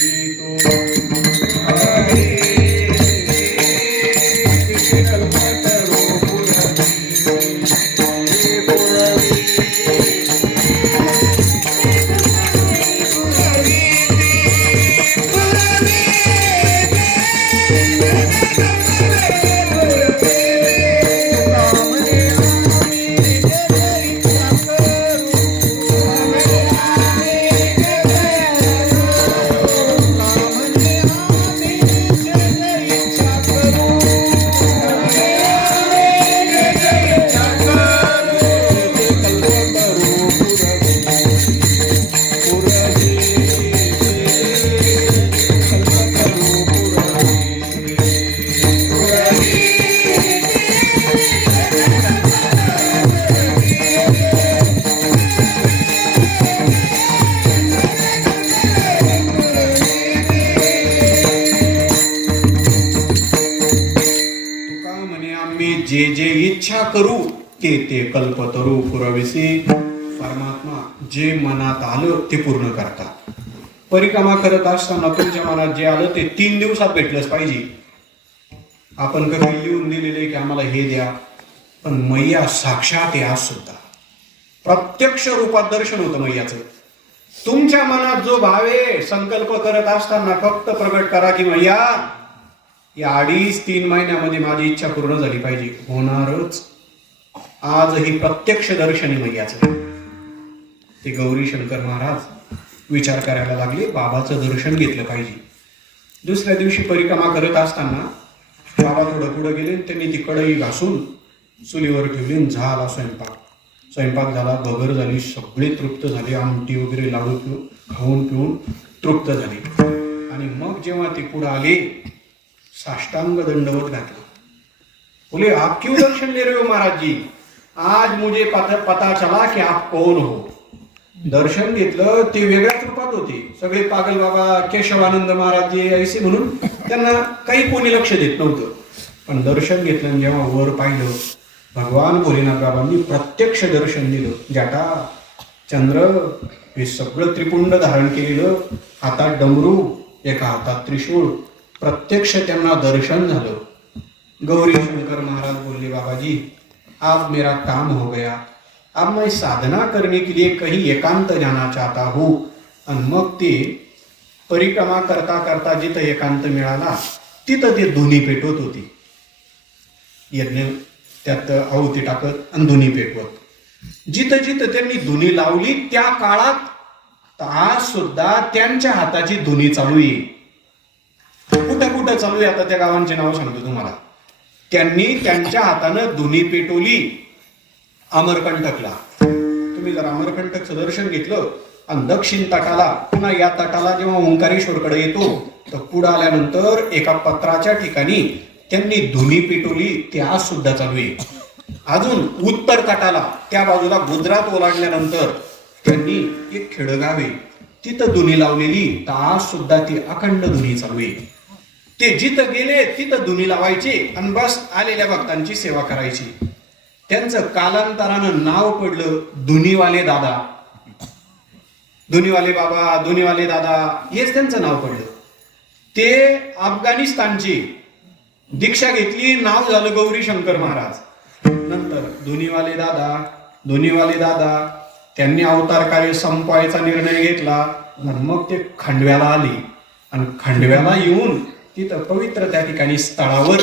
जे जे इच्छा करू के ते कल्पतरू पुरविसी. परमात्मा जे मनात आलं ते पूर्ण करतात. परिक्रमा करत असताना तुमच्या मनात जे आलं ते 3 दिवसात भेटलंच पाहिजे. आपण कधी लिहून दिलेले की आम्हाला हे द्या, पण मैया साक्षात आहे. आज सुद्धा प्रत्यक्ष रूपात दर्शन होतं मैयाचं. तुमच्या मनात जो भाव आहे, संकल्प करत असताना फक्त प्रगट करा की मैया या 2.5-3 महिन्यामध्ये माझी इच्छा पूर्ण झाली पाहिजे. होणारच. आजही प्रत्यक्ष दर्शन आहे मैयाचं. ते गौरी शंकर महाराज विचार करायला लागले, बाबाचं दर्शन घेतलं पाहिजे. दुसऱ्या दिवशी परिक्रमा करत असताना बाबा थोडं पुढे गेले. त्यांनी ती कढई घासून चुलीवर ठेवली. झाला स्वयंपाक झाला, बगर झाली, सगळे तृप्त झाले. आमटी वगैरे लाडू खाऊन पिऊन तृप्त झाले. आणि मग जेव्हा ते पुढे आले, साष्टांग दंडवत घातला. बोले, आप क्यों दर्शन ले रहे हो महाराज जी? आज मुझे पता चला की आप कौन हो. दर्शन घेतलं ते वेगळ्याच रूपात होते. सगळे पागल बाबा, केशवानंद महाराज जी ऐसे म्हणून त्यांना काही कोणी लक्ष देत नव्हतं. पण दर्शन घेतलं, जेव्हा वर पाहिलं, भगवान भोलेनाथ बाबांनी प्रत्यक्ष दर्शन दिलं. जटा, चंद्र, हे सगळं त्रिपुंड धारण केलेलं, हातात डमरू, एका हातात त्रिशूळ, प्रत्यक्ष त्यांना दर्शन झालं. गौरी शंकर महाराज बोलले, बाबाजी अब मेरा काम हो गया. अब मैं साधना करने के लिए कहीं एकांत जाना चाहता हूँ. आणि मग ते परिक्रमा करता करता जिथं एकांत मिळाला तिथं ते धुनी पेटवत होती. यज्ञ त्यात आहुती टाकत आणि धुनी पेटवत. जिथं जिथं त्यांनी धुनी लावली त्या काळात आज सुद्धा त्यांच्या हाताची धुनी चालू आहे. कुठं कुठं चालू आहे आता त्या गावांचे नाव सांगतो तुम्हाला. त्यांनी त्यांच्या हातानं धुनी पेटवली अमरकंटकला. तुम्ही जर अमरकंटकचं दर्शन घेतलं आणि दक्षिण तटाला, पुन्हा या तटाला जेव्हा ओंकारेश्वरकडे येतो तर पुढे आल्यानंतर एका पत्राच्या ठिकाणी त्यांनी धुनी पेटवली. ते आज सुद्धा चालू आहे. अजून उत्तर तटाला त्या बाजूला गुजरात ओलांडल्यानंतर त्यांनी एक खेडगाव आहे तिथं धुनी लावलेली. तर आज सुद्धा ती अखंड धुनी चालू आहे. ते जिथं गेले तिथं धुनी लावायचे आणि बस आलेल्या भक्तांची सेवा करायची. त्यांचं कालांतरानं नाव पडलं धुनीवाले दादा. धुनीवाले बाबा, धुनीवाले दादा, हेच त्यांचं नाव पडलं. ते अफगाणिस्तानची दीक्षा घेतली, नाव झालं गौरी शंकर महाराज. नंतर धुनीवाले दादा, धुनीवाले दादा, त्यांनी अवतार कार्य संपवायचा निर्णय घेतला. आणि मग ते खंडव्याला आले आणि खंडव्याला येऊन तिथं पवित्र त्या ठिकाणी स्थळावर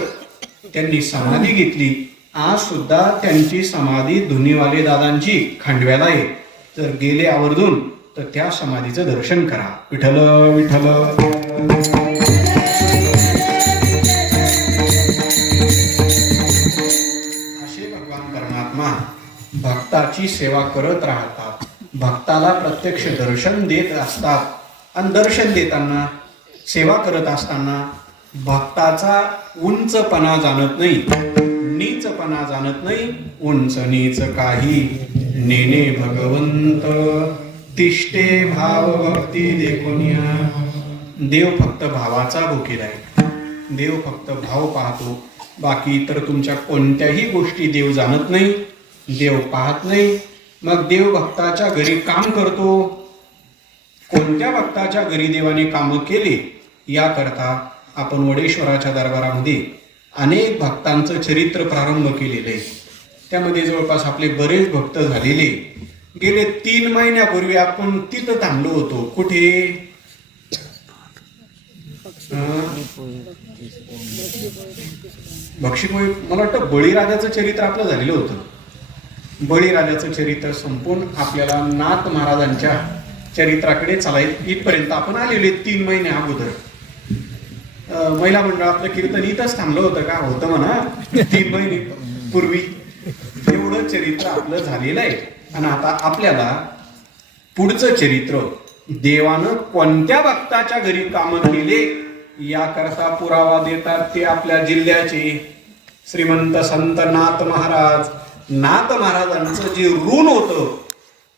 त्यांनी समाधी घेतली. आज सुद्धा त्यांची समाधी धुनीवाले दादांची खंडव्याला आहे. जर गेले आवर्जून तर त्या समाधीचं दर्शन करा. विठ्ठल विठ्ठल. असे भगवान परमात्मा भक्ताची सेवा करत राहतात. भक्ताला प्रत्यक्ष दर्शन देत असतात. आणि दर्शन देताना, सेवा करत असताना भक्ताचा उंचपणा जाणत नाही, नीचपणा जाणत नाही. उंच नीच काही नेने भगवंत, तिष्ठे भाव भक्ती देखुनिया. देव फक्त भावाचा भुकेला आहे. देव फक्त भाव पाहतो. बाकी तर तुमच्या कोणत्याही गोष्टी देव जाणत नाही, देव पाहत नाही. मग देव भक्ताच्या घरी काम करतो. कोणत्या भक्ताच्या घरी देवाने कामं केले याकरता आपण वडेश्वराच्या दरबारामध्ये अनेक भक्तांचं चरित्र प्रारंभ केलेलं आहे. त्यामध्ये जवळपास आपले बरेच भक्त झालेले. गेले 3 महिन्यापूर्वी आपण तिथं थांबलो होतो. कुठे? बक्षीपोळी. मला वाटतं बळीराजाचं चरित्र आपलं झालेलं होतं. बळीराजाचं चरित्र संपून आपल्याला नाथ महाराजांच्या चरित्राकडे चालायचं इथपर्यंत आपण आलेले 3 महिने अगोदर. महिला मंडळातलं कीर्तन इथंच थांबलं होतं का? होतं म्हणा. 3 महिने पूर्वी एवढं चरित्र आपलं झालेलं आहे. आणि आता आपल्याला पुढचं चरित्र, देवानं कोणत्या भक्ताच्या घरी कामं केले याकरता पुरावा देतात ते आपल्या जिल्ह्याचे श्रीमंत संत नाथ महाराज. नाथ महाराजांचं जे ऋण होतं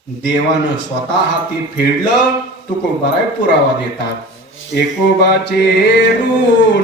देवानं स्वतः हाती फेडलं. तुकोबाराय पुरावा देतात. एकोबाचे ऋण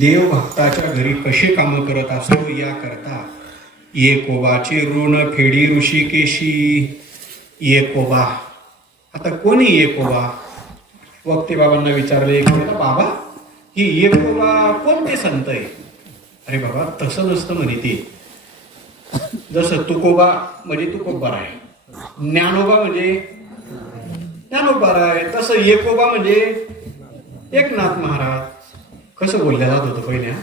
देव भक्ताच्या घरी कसे कामं करत असतो याकरता एकोबाचे ऋण फेडी ऋषिकेशी. एकोबा, आता कोणी एकोबा? वक्ते बाबांना विचारले की बाबा ही एकोबा कोणते संत आहे? अरे बाबा तसं नसतं म्हणे ते. जसं तुकोबा म्हणजे तुकोबार आहे, ज्ञानोबा म्हणजे ज्ञानोबार आहे, तसं एकोबा म्हणजे एकनाथ महाराज. कसं बोलल्या जात होतं पहिल्या,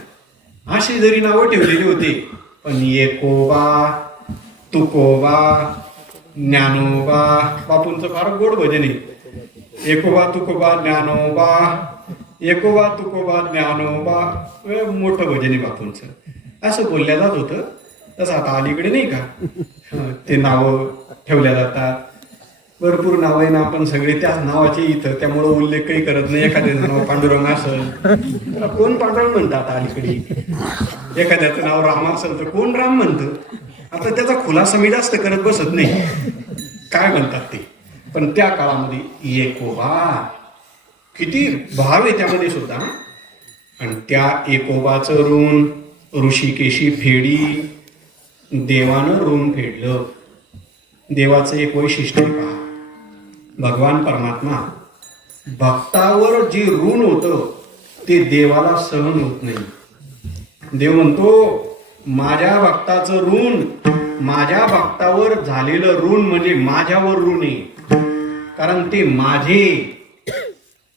अशी जरी नावं ठेवलेली होती, पण एकोबा, तुकोबा, ज्ञानोबा, बापूंचं फार गोड भजन आहे. एकोबा तुकोबा ज्ञानोबा, एकोबा तुकोबा ज्ञानोबा, मोठं भजन आहे बापूंचं. असं बोलल्या जात होतं. तसं आता अलीकडे नाही का ते नावं ठेवल्या जातात, भरपूर नाव आहे ना, आपण सगळे त्याच नावाचे इथं, त्यामुळं उल्लेख काही करत नाही. एखाद्याचं नाव पांडुरंग असेल त्याला कोण पांडुरंग म्हणतात अलीकडे, एखाद्याचं नाव राम असेल तर कोण राम म्हणतं. आता त्याचा खुलासा मी जास्त करत बसत नाही काय म्हणतात ते. पण त्या काळामध्ये एकोबा किती भाव आहे त्यामध्ये सुद्धा. आणि त्या एकोबाचं ऋण ऋषिकेशी फेडी, देवानं ऋण फेडलं. देवाचं एक वैशिष्ट्य आहे पहा, भगवान परमात्मा भक्तावर जे ऋण होतं ते देवाला सहन होत नाही. देव म्हणतो माझ्या भक्ताचं ऋण, माझ्या भक्तावर झालेलं ऋण म्हणजे माझ्यावर ऋण आहे, कारण ते माझे.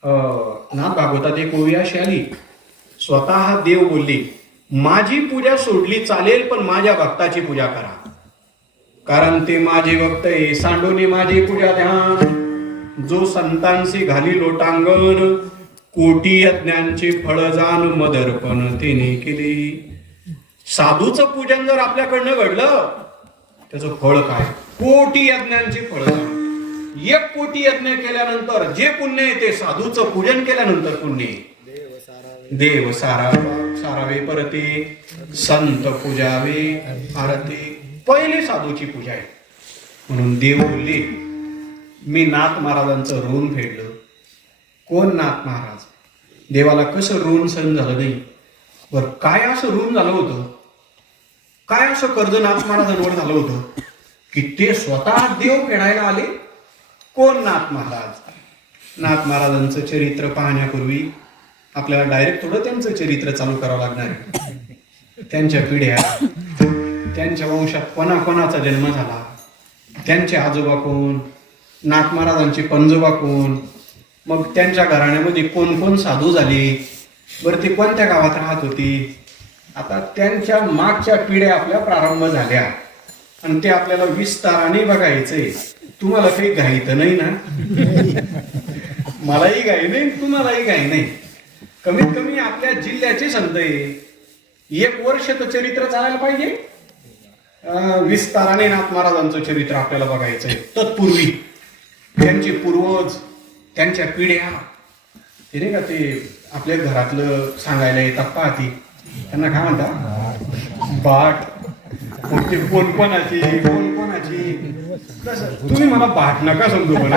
नाथ भागवतात एक ओवी अशी आली, स्वतः देव बोलले माझी पूजा सोडली चालेल पण माझ्या भक्ताची पूजा करा, कारण ते माझे भक्त आहे. सांडोने माझी पूजा ध्यान, जो संतांशी घाली लोटांगण, कोटी यज्ञांचे फळ जाण मदर्पण तेने केले. साधूचं पूजन जर आपल्याकडनं घडलं त्याचं फळ काय? कोटी यज्ञांचे फळ जाण. 1 कोटी यज्ञ केल्यानंतर जे पुण्य आहे ते साधूचं पूजन केल्यानंतर पुण्य. देव सारावे परते, संत पूजावे आरते. पहिले साधूची पूजा आहे. म्हणून देव बोलले मी नाथ महाराजांचं ऋण फेडलं. कोण नाथ महाराज? देवाला कसं ऋण सहन झालं नाही? बर काय असं ऋण झालं होतं, काय असं कर्ज नाथ महाराजांवर झालं होतं की ते स्वतः देव फेडायला आले? कोण नाथ महाराज? नाथ महाराजांचं चरित्र पाहण्यापूर्वी आपल्याला डायरेक्ट थोडं त्यांचं चरित्र चालू करावं लागणार आहे. त्यांच्या पिढ्या, त्यांच्या वंशात कोणाकोणाचा जन्म झाला, त्यांचे आजोबा कोण, नाथ महाराजांचे पंजोबा कोण, मग त्यांच्या घराण्यामध्ये कोण कोण साधू झाले, बरं ते कोणत्या गावात राहत होते. आता त्यांच्या मागच्या पिढ्या आपल्या प्रारंभ झाल्या आणि ते आपल्याला विस्ताराने बघायचंय. तुम्हाला काही घाई तर नाही ना? मलाही घाई नाही, तुम्हालाही घाई नाही. कमीत कमी आपल्या जिल्ह्याचे संत आहे, 1 वर्ष तर चरित्र चालायला पाहिजे. विस्ताराने नाथ महाराजांचं चरित्र आपल्याला बघायचंय. तत्पूर्वी त्यांचे पूर्वज, त्यांच्या पिढ्या, ते नाही का ते आपल्या घरातलं सांगायला येतात पाहती, त्यांना काय म्हणतात? बाट. मग ते कोणकोणाची तुम्ही मला बाट नका समजू म्हणा.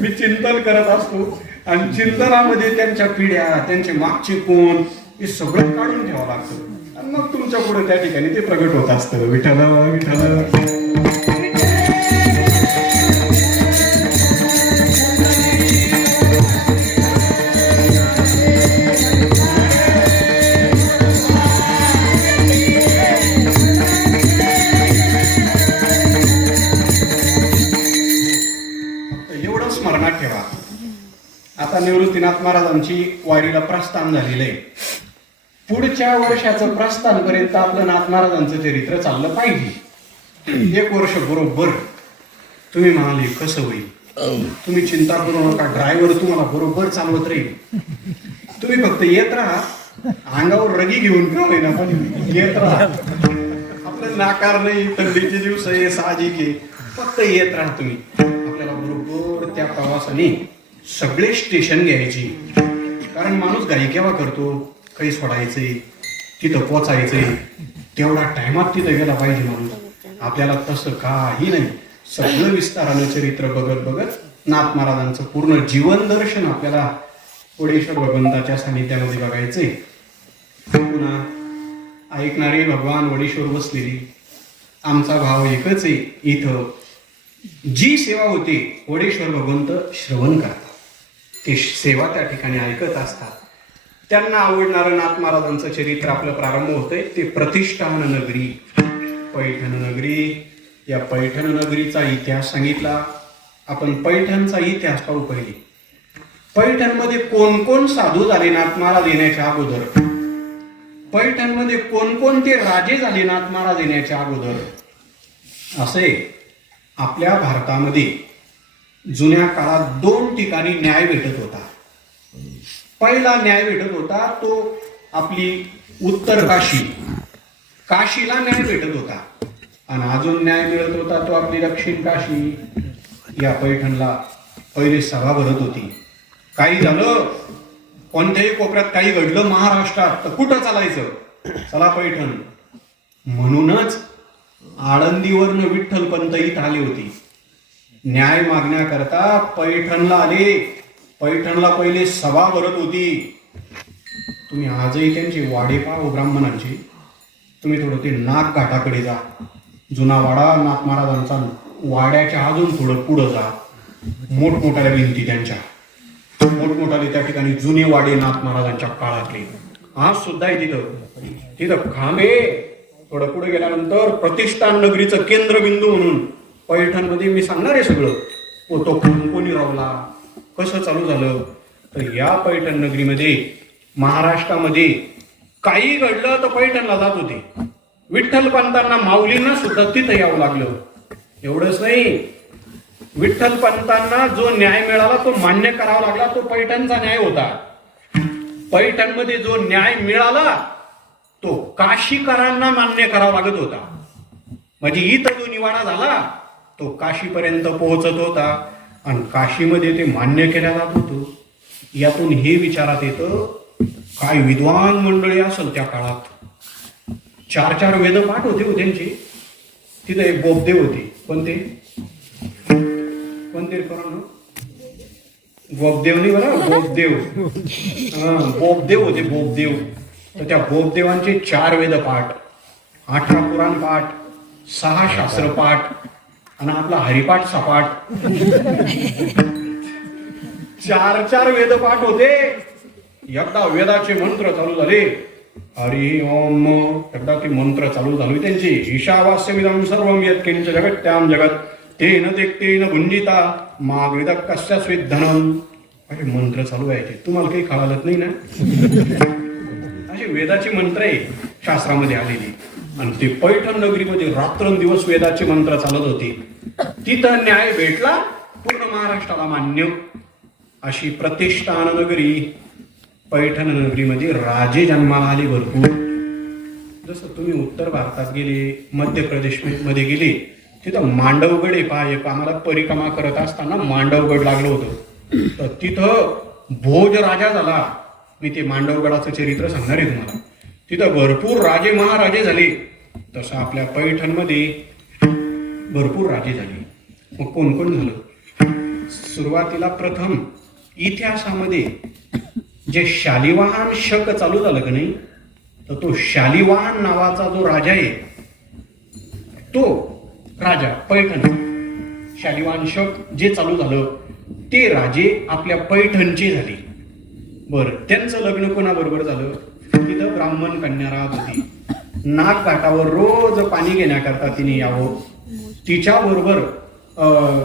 मी चिंतन करत असतो आणि चिंतनामध्ये त्यांच्या पिढ्या, त्यांचे मागचे कोण, हे सगळं काढून ठेवावं लागतं आणि मग तुमच्या पुढे त्या ठिकाणी ते प्रगट होत असतं. विठ्ठल विठ्ठल. आता निवृत्तीनाथ महाराजांची वारीला प्रस्थान झालेलं आहे. पुढच्या वर्षाचं प्रस्थानपर्यंत आपलं नाथ महाराजांचं चरित्र चाललं पाहिजे. 1 वर्ष बरोबर. तुम्ही म्हणाले कसं होईल? तुम्ही चिंता करू नका, ड्रायव्हर तुम्हाला बरोबर चालवत राहील. तुम्ही फक्त येत राहा, अंगावर रगी घेऊन ठेवले ना, पण येत राहा. आपलं नाकार नाही, थंडीचे दिवस आहे, साहजिक आहे, फक्त येत राहा तुम्ही. आपल्याला बरोबर त्या प्रवासाने सगळे स्टेशन घ्यायची, कारण माणूस घाई केव्हा करतो? काही सोडायचंय, तिथं पोचायचंय, तेवढा टायमात तिथं गेला पाहिजे माणूस. आपल्याला तसं काही नाही. सगळं विस्तारानं चरित्र बघत बघत नाथ महाराजांचं पूर्ण जीवन दर्शन आपल्याला कोडेश्वर भगवंताच्या सानिध्यामध्ये बघायचे. पुन्हा ऐकणारे भगवान वडेश्वर बसलेली. आमचा भाव एकच आहे, इथं जी सेवा होते वडेश्वर भगवंत श्रवण करतात, ते सेवा त्या ठिकाणी ऐकत असतात. त्यांना आवडणारं नाथ महाराजांचं चरित्र आपलं प्रारंभ होतंय. ते प्रतिष्ठान नगरी, पैठण नगरी. या पैठण नगरीचा इतिहास सांगितला. आपण पैठणचा इतिहास पाहू पहिले. पैठणमध्ये कोण कोण साधू झाले नाथ महाराज येण्याच्या अगोदर, पैठणमध्ये कोणकोणते राजे झाले नाथ महाराज येण्याच्या अगोदर, असे आपल्या भारतामध्ये जुन्या काळात 2 ठिकाणी न्याय भेटत होता. पहिला न्याय भेटत होता तो आपली उत्तर काशी, काशीला न्याय भेटत होता. आणि अजून न्याय मिळत होता तो आपली दक्षिण काशी. या पैठणला पहिले सभा भरत होती. काही झालं, कोणत्याही कोपऱ्यात काही घडलं महाराष्ट्रात, तर कुठं चालायचं? चला पैठण. म्हणूनच आळंदीवरनं विठ्ठलपंत इथं आले होते न्याय मागण्याकरता. पैठणला आले. पैठणला पहिले सभा भरत होती. तुम्ही आजही त्यांचे वाडे पाहो ब्राह्मणांचे. तुम्ही थोडं ते नाग घाटाकडे जा, जुना वाडा नाथ महाराजांचा, वाड्याच्या अजून थोडं पुढं जा, मोठमोठ्या भिंती त्यांच्या, मोठमोठाले त्या ठिकाणी जुने वाडे नाथ महाराजांच्या काळातले आज सुद्धा आहे. तिथं खांबे. थोडं पुढे गेल्यानंतर प्रतिष्ठान नगरीचं केंद्रबिंदू म्हणून पैठणमध्ये मी सांगणार आहे सगळं. तो कोणी रावला, कसं चालू झालं. तर या पैठण नगरीमध्ये महाराष्ट्रामध्ये काही घडलं तर पैठणला जात होते. विठ्ठलपंतांना, माऊलींना सुद्धा तिथं यावं लागलं. एवढंच नाही, विठ्ठलपंतांना जो न्याय मिळाला तो मान्य करावा लागला. तो पैठणचा न्याय होता. पैठणमध्ये जो न्याय मिळाला तो काशीकरांना मान्य करावा लागत होता. म्हणजे इथं जो निवाडा झाला तो काशीपर्यंत पोहोचत होता आणि काशीमध्ये ते मान्य केल्या जात होतं. यातून हे विचारात येतं, काय विद्वान मंडळी असेल त्या काळात. 4 वेद पाठ होते हो त्यांचे. तिथं एक बोबदेव होते. कोणते करा ना, बोबदेव नाही बरं, बोबदेव. बोबदेव होते, बोबदेव. तर त्या बोबदेवांचे 4 वेद पाठ, 18 पुराण पाठ, 6 शास्त्र पाठ आणि आपला हरिपाठ सपाठ. 4 वेद पाठ होते. एकदा वेदाचे मंत्र चालू झाले, हरी ओम, एकदा ते मंत्र चालू झाले त्यांचे. ईशावास्यमिदं सर्वं यत्किंच जगत्यां जगत् तेन तेक्तेन भुंजिता मागविद कस्य स्विद्धनम. असे मंत्र चालू व्हायचे. तुम्हाला काही कळालंच नाही ना. असे वेदाचे मंत्र आहे शास्त्रामध्ये आलेले. आणि ते पैठण नगरीमध्ये रात्रंदिवस वेदाचे मंत्र चालत होते. तिथं न्याय भेटला, पूर्ण महाराष्ट्राला मान्य. अशी प्रतिष्ठान नगरी पैठण नगरीमध्ये राजे जन्माला आले भरपूर. जसं तुम्ही उत्तर भारतात गेले, मध्य प्रदेश मध्ये गेले, तिथं मांडवगड आहे. पहा, एक आम्हाला परिक्रमा करत असताना मांडवगड लागलं होतं. तर तिथं भोज राजा झाला. मी ते मांडवगडाचं चरित्र सांगणार आहे तुम्हाला. तिथं भरपूर राजे महाराजे झाले. तसं आपल्या पैठणमध्ये भरपूर राजे झाले. मग कोण कोण झालं? सुरुवातीला प्रथम इतिहासामध्ये जे शालिवाहन शक चालू झालं का नाही, तर तो शालिवाहन नावाचा जो राजा आहे, तो राजा पैठण, शालिवाहन शक जे चालू झालं ते राजे आपल्या पैठणचे झाले. बरं, त्यांचं लग्न कोणाबरोबर झालं? तिथं ब्राह्मण कन्या राहत होती. नाग घाटावर रोज पाणी घेण्याकरता तिने यावं. तिच्या बरोबर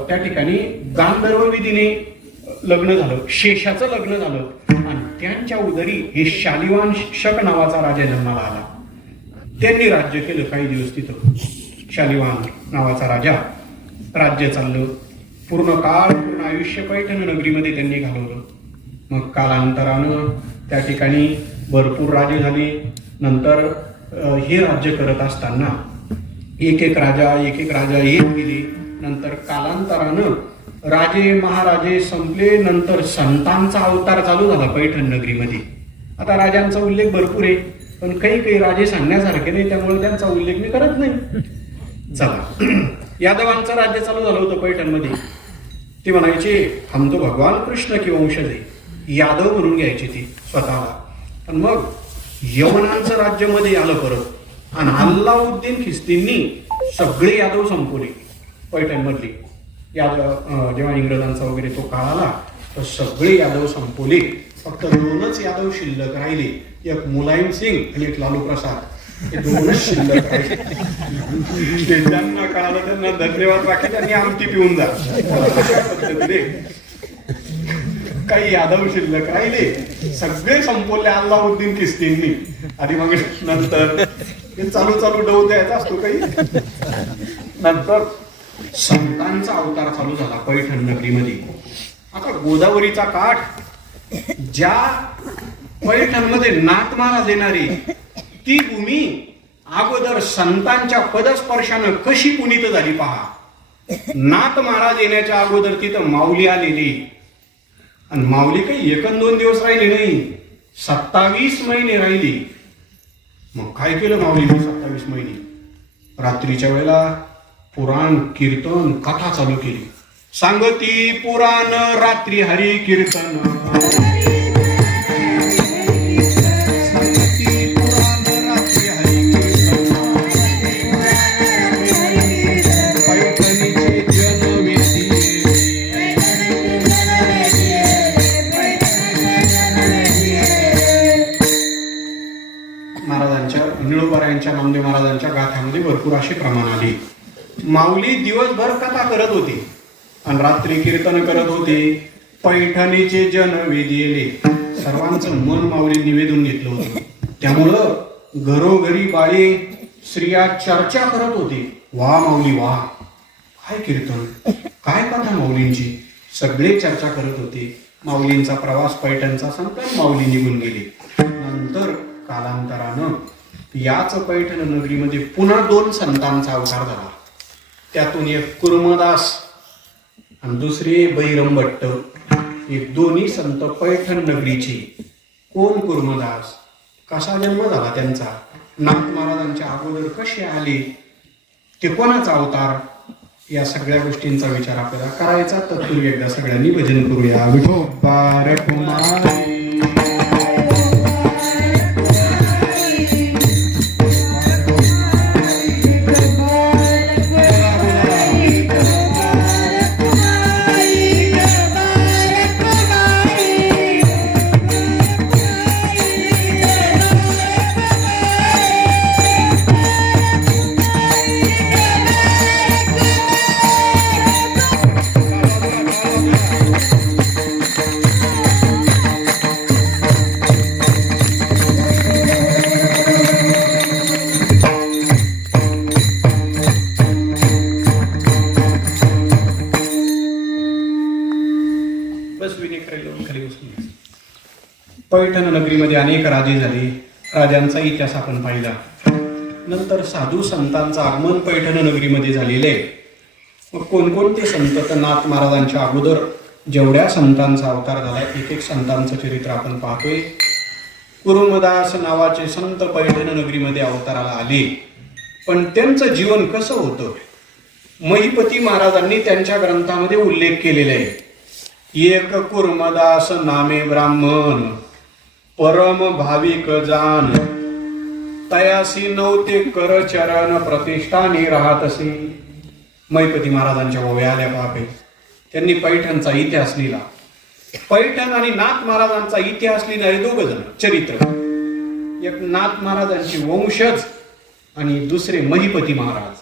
त्या ठिकाणी गांधर्व विधीने लग्न झालं, शेषाचं लग्न झालं. आणि त्यांच्या उदरी हे शालिवाहन शक नावाचा राजा जन्माला आला. त्यांनी राज्य केलं काही दिवस तिथं. शालिवाहन नावाचा राजा राज्य चाललं. पूर्ण आयुष्य पैठण नगरीमध्ये त्यांनी घालवलं. मग कालांतरानं त्या ठिकाणी भरपूर राजे झाले. नंतर हे राज्य करत असताना एक एक राजा येत गेले. नंतर कालांतरानं राजे महाराजे संपले. नंतर संतांचा अवतार चालू झाला पैठण नगरीमध्ये. आता राजांचा उल्लेख भरपूर आहे, पण काही राजे सांगण्यासारखे नाही, त्यामुळे त्यांचा उल्लेख मी करत नाही. चला, यादवांचं राज्य चालू झालं होतं पैठणमध्ये. ते म्हणायचे, हम तो भगवान कृष्ण की वंशज आहे. यादव म्हणून घ्यायचे ते स्वतःला. पण मग यवनांचं राज्यामध्ये आलं परत आणि अल्लाउद्दीन खिस्तींनी सगळे यादव संपवले पैठणमधले. यादव जेव्हा इंग्रजांचा वगैरे तो काळ आला तर सगळे यादव संपवले. फक्त 2च यादव शिल्लक राहिले, एक मुलायम सिंग आणि एक लालू प्रसाद. हे 2च शिल्लक राहिले. ते त्यांना कळालं, त्यांना धन्यवाद, बाकी त्यांनी आमटी पिऊन जा. काही यादव शिल्लक राहिले, सगळे संपवले अल्लाउद्दीन खिस्तींनी. आधी मग नंतर हे चालू डव द्यायचा असतो काही. नंतर संतांचा अवतार चालू झाला पैठण नगरीमध्ये. आता गोदावरीचा काठ, ज्या पैठणमध्ये नाथ महाराज येणारे, ती भूमी अगोदर संतांच्या पदस्पर्शानं कशी पुनीत झाली पहा. नाथ महाराज येण्याच्या अगोदर तिथं माऊली आलेली, आणि माऊली काही 1-2 दिवस राहिली नाही, 27 महिने राहिली. मग काय केलं माऊलीने 27 महिने? रात्रीच्या वेळेला पुराण कीर्तन कथा चालू केली. सांगती पुराण रात्री हरी कीर्तन, सांगती पुराण रात्री हरी कीर्तन, पैठणीचे जनवेदी, महाराजांच्या निळोबारायांच्या नामदेव महाराजांच्या गाथ्यामध्ये भरपूर असे प्रमाण आले. माऊली दिवसभर कथा करत होती आणि रात्री कीर्तन करत होते. पैठणीचे जन वेदिले, सर्वांचं मन माऊली निवेदून घेतलं होतं. त्यामुळं घरोघरी बाळे स्त्रिया चर्चा करत होते, वा माऊली वा, काय कीर्तन, काय कथा माऊलींची. सगळे चर्चा करत होते. माऊलींचा प्रवास पैठणचा संपला, माऊली निघून गेली. नंतर कालांतरानं याच पैठण नगरीमध्ये पुन्हा 2 संतांचा अवतार झाला. त्यातून एक कुर्मदास आणि दुसरे बैरमभट्ट. हे दोन्ही संत पैठण नगरीचे. कोण कुर्मदास, कसा जन्म झाला त्यांचा, नाथ महाराजांच्या अगोदर कसे आले, ते कोणाचा अवतार, या सगळ्या गोष्टींचा विचार आपल्याला करायचा. तत्पूर्वी एकदा सगळ्यांनी भजन करूया. विठोबा कुमारी, पैठण नगरीमध्ये अनेक राजे झाले. राजांचा इतिहास आपण पाहिला. नंतर साधू संतांचं आगमन पैठण नगरीमध्ये झालेले. मग कोणकोणते संत, तर नाथ महाराजांच्या अगोदर जेवढ्या संतांचा अवतार झाला, एक संतांचं चरित्र आपण पाहतोय. कुर्मदास नावाचे संत पैठण नगरीमध्ये अवताराला आले. पण त्यांचं जीवन कसं होतं, महिपती महाराजांनी त्यांच्या ग्रंथामध्ये उल्लेख केलेला आहे. एक कुर्मदास नामे ब्राह्मण, परम भाविक जान, तयासी नव्हते कर चरण, प्रतिष्ठानी राहतसी. महिपती महाराजांच्या ओव्या आल्या पापे. त्यांनी पैठणचा इतिहास लिहिला. पैठण आणि नाथ महाराजांचा इतिहास लिहिणारे 2 जण चरित्र. एक नाथ महाराजांचे वंशज आणि दुसरे महिपती महाराज.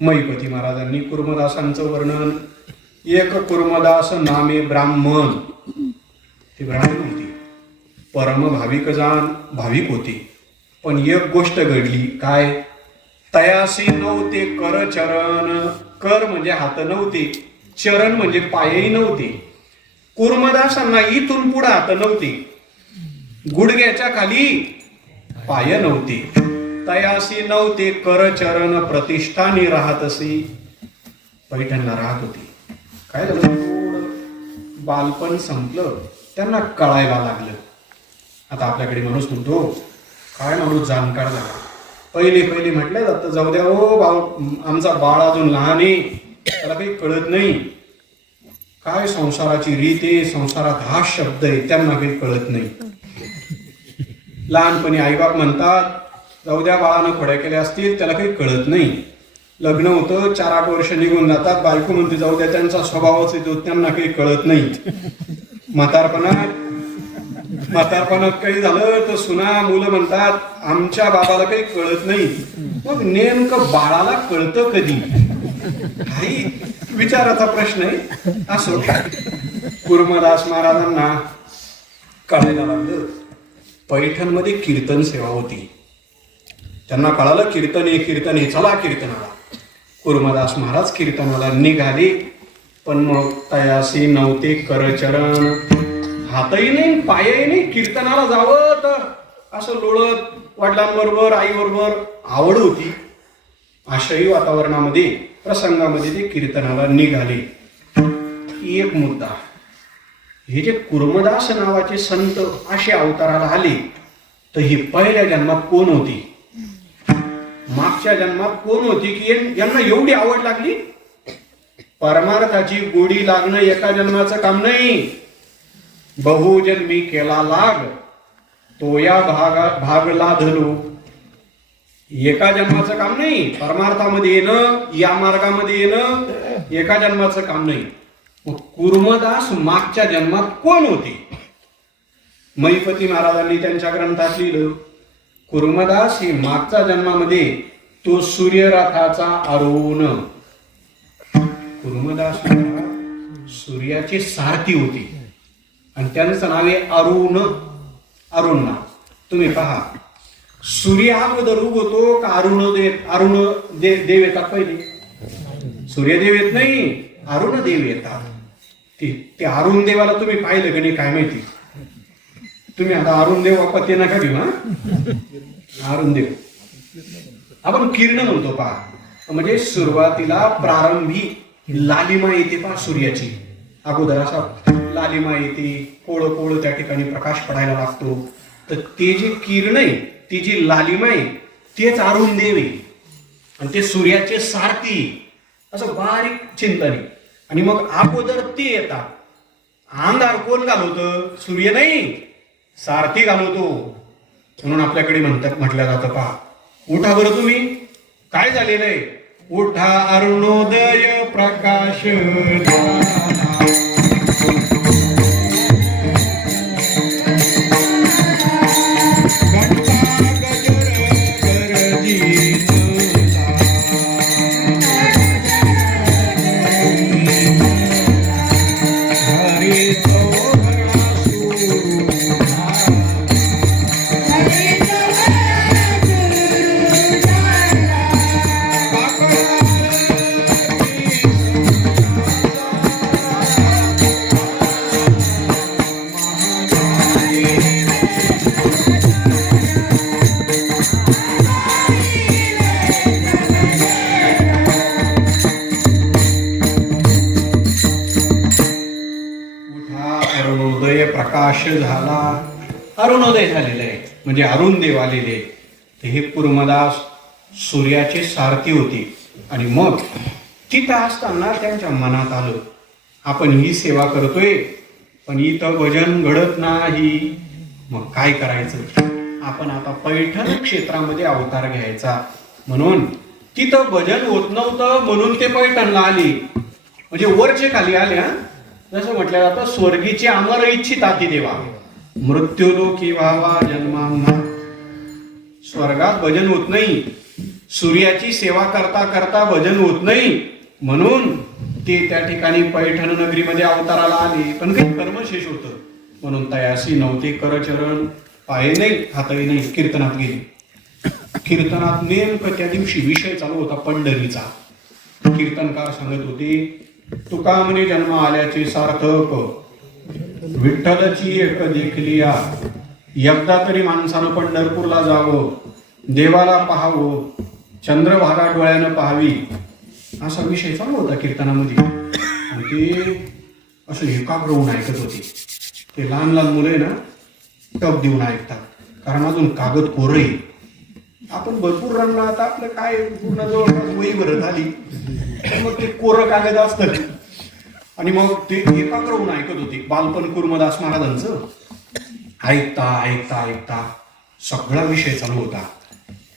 महिपती महाराजांनी कुर्मदासांचं वर्णन, एक कुर्मदास नामे ब्राह्मण, ते ब्राह्मण होते, परम भाविक जान, भाविक होते. पण एक गोष्ट घडली, काय, तयासी नव्हते कर चरण. कर म्हणजे हात नव्हते, चरण म्हणजे पायही नव्हते. कुर्मदासांना इथून पुढे हात नव्हते, गुडघ्याच्या खाली पाय नव्हते. तयासी नव्हते कर चरण, प्रतिष्ठानी राहतसी. पैठणला राहत होते. काय झालं, थोडं बालपण संपलं, त्यांना कळायला लागलं. आता आपल्याकडे माणूस म्हणतो, काय माणूस जाणकार झाला. पहिले म्हटलं जातं, जाऊ द्या हो, आमचा बाळ अजून लहान आहे, त्याला काही कळत नाही. काय संसाराची रीत आहे, संसारात हा शब्द आहे, त्यांना काही कळत नाही. लहानपणी आईबाप म्हणतात जाऊ द्या बाळानं खोड्या केल्या असतील, त्याला काही कळत नाही. लग्न होतं 4-8 वर्ष निघून जातात, बायको म्हणते जाऊ द्या त्यांचा स्वभावच येतो, त्यांना काही कळत नाही. म्हातारपणात काही झालं तर सुना मुलं म्हणतात आमच्या बाबाला काही कळत नाही. मग नेमकं बाळाला कळतं कधी, काही विचाराचा प्रश्न आहे. असो, कुर्मदास महाराजांना कळायला लागलं पैठणमध्ये कीर्तन सेवा होती. त्यांना कळालं कीर्तन आहे, चला कीर्तनाला. कुर्मदास महाराज कीर्तनाला निघाले, पण मग तयासी नव्हते करचरण, हातही नाही पायही नाही. कीर्तनाला जावं तर असं लोळत वडिलांबरोबर आईबरोबर आवड होती. अशाही वातावरणामध्ये प्रसंगामध्ये ते कीर्तनाला निघाले. एक मुद्दा, हे जे कुर्मदास नावाचे संत असे अवताराला आले तर ही पहिल्या जन्मात कोण होती, मागच्या जन्मात कोण होती की यांना एवढी आवड लागली. परमार्थाची गोडी लागणं एका जन्माचं काम नाही, बहुजन्मी केला लाग तो या भाग लाधलो. एका जन्माचं काम नाही, परमार्थामध्ये येणं, या मार्गामध्ये येणं एका जन्माचं काम नाही. मग कुर्मदास मागच्या जन्मात कोण होते. महिपती महाराजांनी त्यांच्या ग्रंथात लिहिलं कुर्मदास ही मागच्या जन्मामध्ये तो सूर्यरथाचा अरुण. कुर्मदास सूर्याची सारथी होती आणि त्यांचं नाव आहे अरुण. अरुण नाव. तुम्ही पहा, सूर्य अगोदर उगवतो का अरुण देव येतात पहिले. सूर्यदेव येत नाही, अरुण देव येतात. ते अरुण देवाला तुम्ही पाहिलं की नाही काय माहिती. तुम्ही आता अरुण देव आपत्ती नका घेऊ. अरुण देव आपण किरण म्हणतो पहा, म्हणजे सुरुवातीला प्रारंभी लालिमा येते पहा सूर्याची. अगोदर असा लालिमा येते, कोळं कोळं त्या ठिकाणी प्रकाश पडायला लागतो. तर ते जे किरण आहे, ती जी लालिमा आहे, तेच अरुण देव आहे आणि ते सूर्याचे सारथी. असं बारीक चिंतन आहे. आणि मग अगोदर ते येतात. अंधार कोण घालवतं, सूर्य नाही, सारथी घालवतो. म्हणून आपल्याकडे म्हटलं जातं पहा, उठा बरं तुम्ही, काय झालेलं आहे, उठा अरुणोदय प्रकाश प्रकाश झाला, अरुणोदय झालेला आहे, म्हणजे अरुण देव आलेले. तर हे कुर्मदास सूर्याचे सारथी होते. आणि मग तिथं असताना त्यांच्या मनात आलं आपण ही सेवा करतोय पण इथं भजन घडत नाही, मग काय करायचं. आपण आता पैठण क्षेत्रामध्ये अवतार घ्यायचा. म्हणून तिथं भजन होत नव्हतं, म्हणून ते पैठणला आले. म्हणजे वरचे खाली आले. जसं म्हटलं जातं स्वर्गीची अमर इच्छित आती देवा, मृत्यूलोकी व्हावा जन्मांना. स्वर्गात भजन होत नाही, सूर्याची सेवा करता करता भजन होत नाही, म्हणून ते त्या ठिकाणी पैठण नगरीमध्ये अवताराला आले. पण काही कर्मशेष होतं, म्हणून तयासी नव्हते करचरण, पाय नाही हातही नाही. कीर्तनात गेले. कीर्तनात नेमकं त्या दिवशी विषय चालू होता पंढरीचा. कीर्तनकार सांगत होते तुका म्हणे जन्म आल्याचे सार्थक, विठ्ठलची एक देखलिया, एकदा तरी माणसानं पंढरपूरला जावं, देवाला पाहावं, चंद्रभागा डोळ्यानं पाहावी, असा विषय चालू होता कीर्तनामध्ये. आणि ते असं एकाग्र होऊन ऐकत होते. ते लहान लहान मुलं ना टप देऊन ऐकतात, कारण अजून कागद कोरं आहे. आपण भरपूर रंगला, आता आपलं काय पूर्ण जवळपास वही भरत आली, मग ते कोरं कागद असतं आणि मग ते एकाग्र होऊन ऐकत होते बालपण कुर्मदास महाराजांचं. ऐकता ऐकता ऐकता सगळा विषय चालू होता.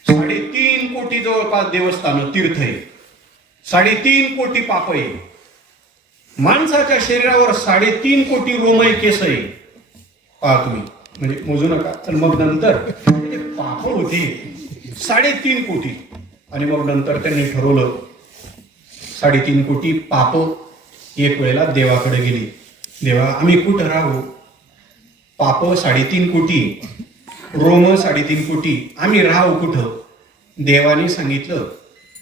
3.5 कोटी जवळपास देवस्थान तीर्थ आहे, 3.5 कोटी पाप आहे, माणसाच्या शरीरावर 3.5 कोटी रोमय केस आहे. पहा तुम्ही, म्हणजे मोजू नका. तर मग नंतर ते पाप होते 3.5 कोटी. आणि मग नंतर त्यांनी ठरवलं 3.5 कोटी पाप एक वेळेला देवाकडे गेली. देवा, आम्ही कुठं राहू? पाप 3.5 कोटी, रोम 3.5 कोटी, आम्ही राहू कुठं? देवाने सांगितलं,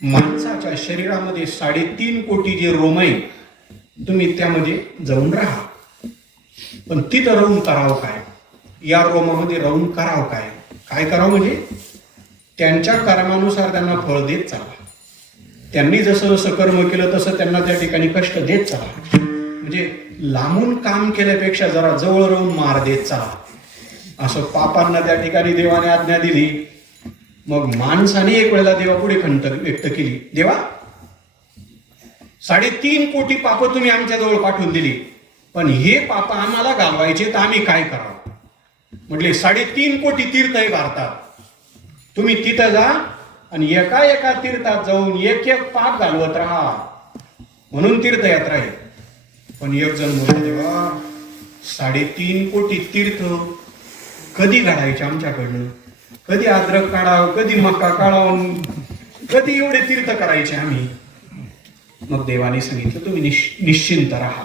माणसाच्या शरीरामध्ये 3.5 कोटी जे रोम आहे, तुम्ही त्यामध्ये जाऊन राहा. पण तिथं राहून करावं काय? या रोमामध्ये राहून करावं काय? काय करावं म्हणजे त्यांच्या कर्मानुसार त्यांना फळ देत चला. त्यांनी जसं जसं कर्म केलं तसं त्यांना त्या ठिकाणी कष्ट देत चला. म्हणजे लांबून काम केल्यापेक्षा जरा जवळ राहून मार देत चला, असं पापांना त्या ठिकाणी देवाने आज्ञा दिली. मग माणसाने एक वेळेला देवापुढे खंत व्यक्त केली, देवा 3.5 कोटी पाप तुम्ही आमच्याजवळ पाठवून दिली, पण हे पाप आम्हाला घालवायचे तर आम्ही काय करावं? म्हटले 3.5 कोटी तीर्थ आहे भारतात, तुम्ही तिथं जा आणि एका एका तीर्थात जाऊन एक एक पाप घालवत राहा, म्हणून तीर्थयात्रा आहे. पण एक जण बोलला, देवा 3.5 कोटी तीर्थ कधी घडायचे आमच्याकडनं? कधी अद्रक काढावं, कधी मका काढावं, कधी एवढे तीर्थ करायचे आम्ही? मग देवाने सांगितलं, तुम्ही निश्चिंत राहा.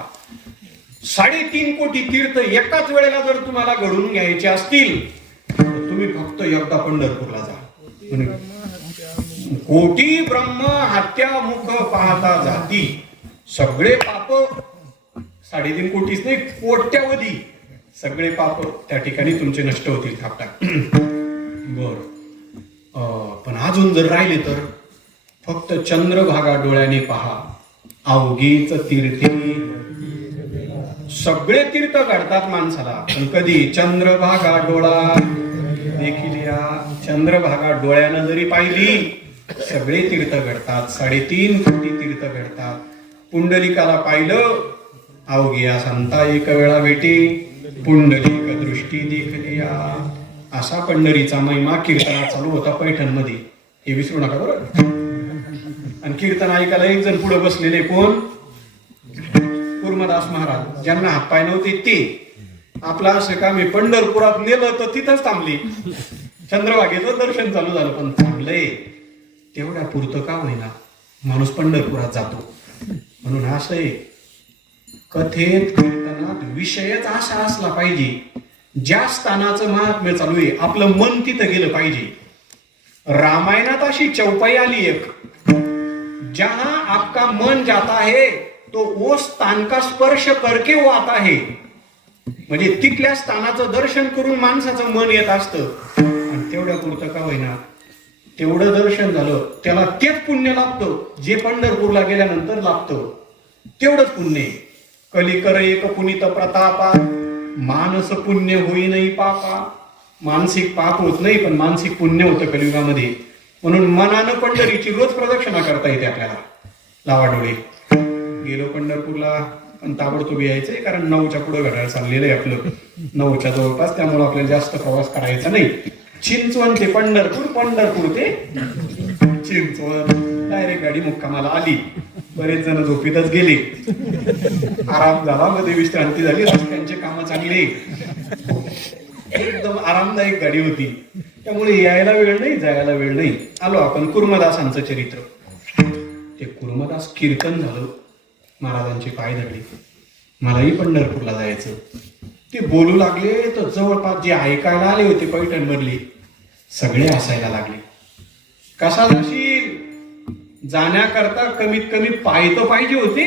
3.5 कोटी तीर्थ एकाच वेळेला जर तुम्हाला घडून घ्यायचे असतील तर तुम्ही फक्त एकदा पंढरपूरला जा. कोटी ब्रह्म हत्या मुख पाहता जाती. सगळे पाप 3.5 कोटीच नाही, कोट्यावधी सगळे पाप त्या ठिकाणी तुमचे नष्ट होतील थापटाक. बर, पण अजून जर राहिले तर फक्त चंद्रभागा डोळ्याने पहा, अवघीच तीर्थी. सगळे तीर्थ घडतात माणसाला, पण कधी चंद्रभागा डोळा देखील या चंद्रभागा डोळ्यानं जरी पाहिली, सगळे तीर्थ घडतात. 3.5 कोटी तीर्थ घडतात. पुंडलिकाला पाहिलं, अवघिया संता एक वेळा भेटी, पुंडलिक दृष्टी देखलिया. असा पंढरीचा महिमा कीर्तनात चालू होता पैठण मध्ये, हे विसरू नका बरोबर. आणि कीर्तन ऐकायला एक जण पुढे बसलेले, कोण? कुर्मदास महाराज. ज्यांना हातपाय नव्हते ते. आपला असं का मी पंढरपुरात नेलं तर तिथंच थांबली, चंद्रभागेचं दर्शन चालू झालं, पण थांबलंय तेवढ्या पुरतं का होईना, माणूस पंढरपुरात जातो. म्हणून असं आहे, कथेत कीर्तनात विषयच असा असला पाहिजे, ज्या स्थानाचं महात्म्य चालू आहे आपलं मन तिथं गेलं पाहिजे. रामायणात अशी चौपाई आली एक, जहां आपका मन जाता है तो वो स्थान का स्पर्श करके वो आता है. म्हणजे तिथल्या स्थानाचं दर्शन करून माणसाचं मन येत असतं. आणि तेवढ्या पुरतं का होईना, तेवढं दर्शन झालं त्याला तेच पुण्य लाभतं जे पंढरपूरला गेल्यानंतर लाभतं. तेवढंच पुण्य. कलिकर एक पुनित प्रतापा, मानस पुण्य होई नाही पापा. मानसिक पाप होत नाही, पण मानसिक पुण्य होतं कलियुगामध्ये. म्हणून मनानं पंढरीची रोज प्रदक्षिणा करता येते आपल्याला. लावा डोळे. गेलो पंढरपूरला, पण ताबडतोब यायचंय, कारण 9च्या पुढे घड्याळ चाललेलं आहे आपलं, 9च्या जवळपास. त्यामुळे आपल्याला जास्त प्रवास करायचा नाही. चिंचवण ते पंढरपूर, पंढरपूर ते चिंचवण, डायरेक्ट गाडी मुक्कामाला आली. बरेच जण झोपीतच गेले, आराम झाला, मध्ये विश्रांती झाली, रस्त्यांचे कामं चांगले, एकदम आरामदायक गाडी होती. त्यामुळे यायला वेळ नाही, जायला वेळ नाही. आलो आपण कुर्मदासांचं चरित्र. ते कुर्मदास कीर्तन झालं, महाराजांची पाय धरली, मलाही पंढरपूरला जायचं. ते बोलू लागले तर जवळपास जे ऐकायला आले होते पैठण मधले सगळे हसायला लागले. कसा जाशील? जाण्याकरता कमीत कमी पाय तर पाहिजे होते,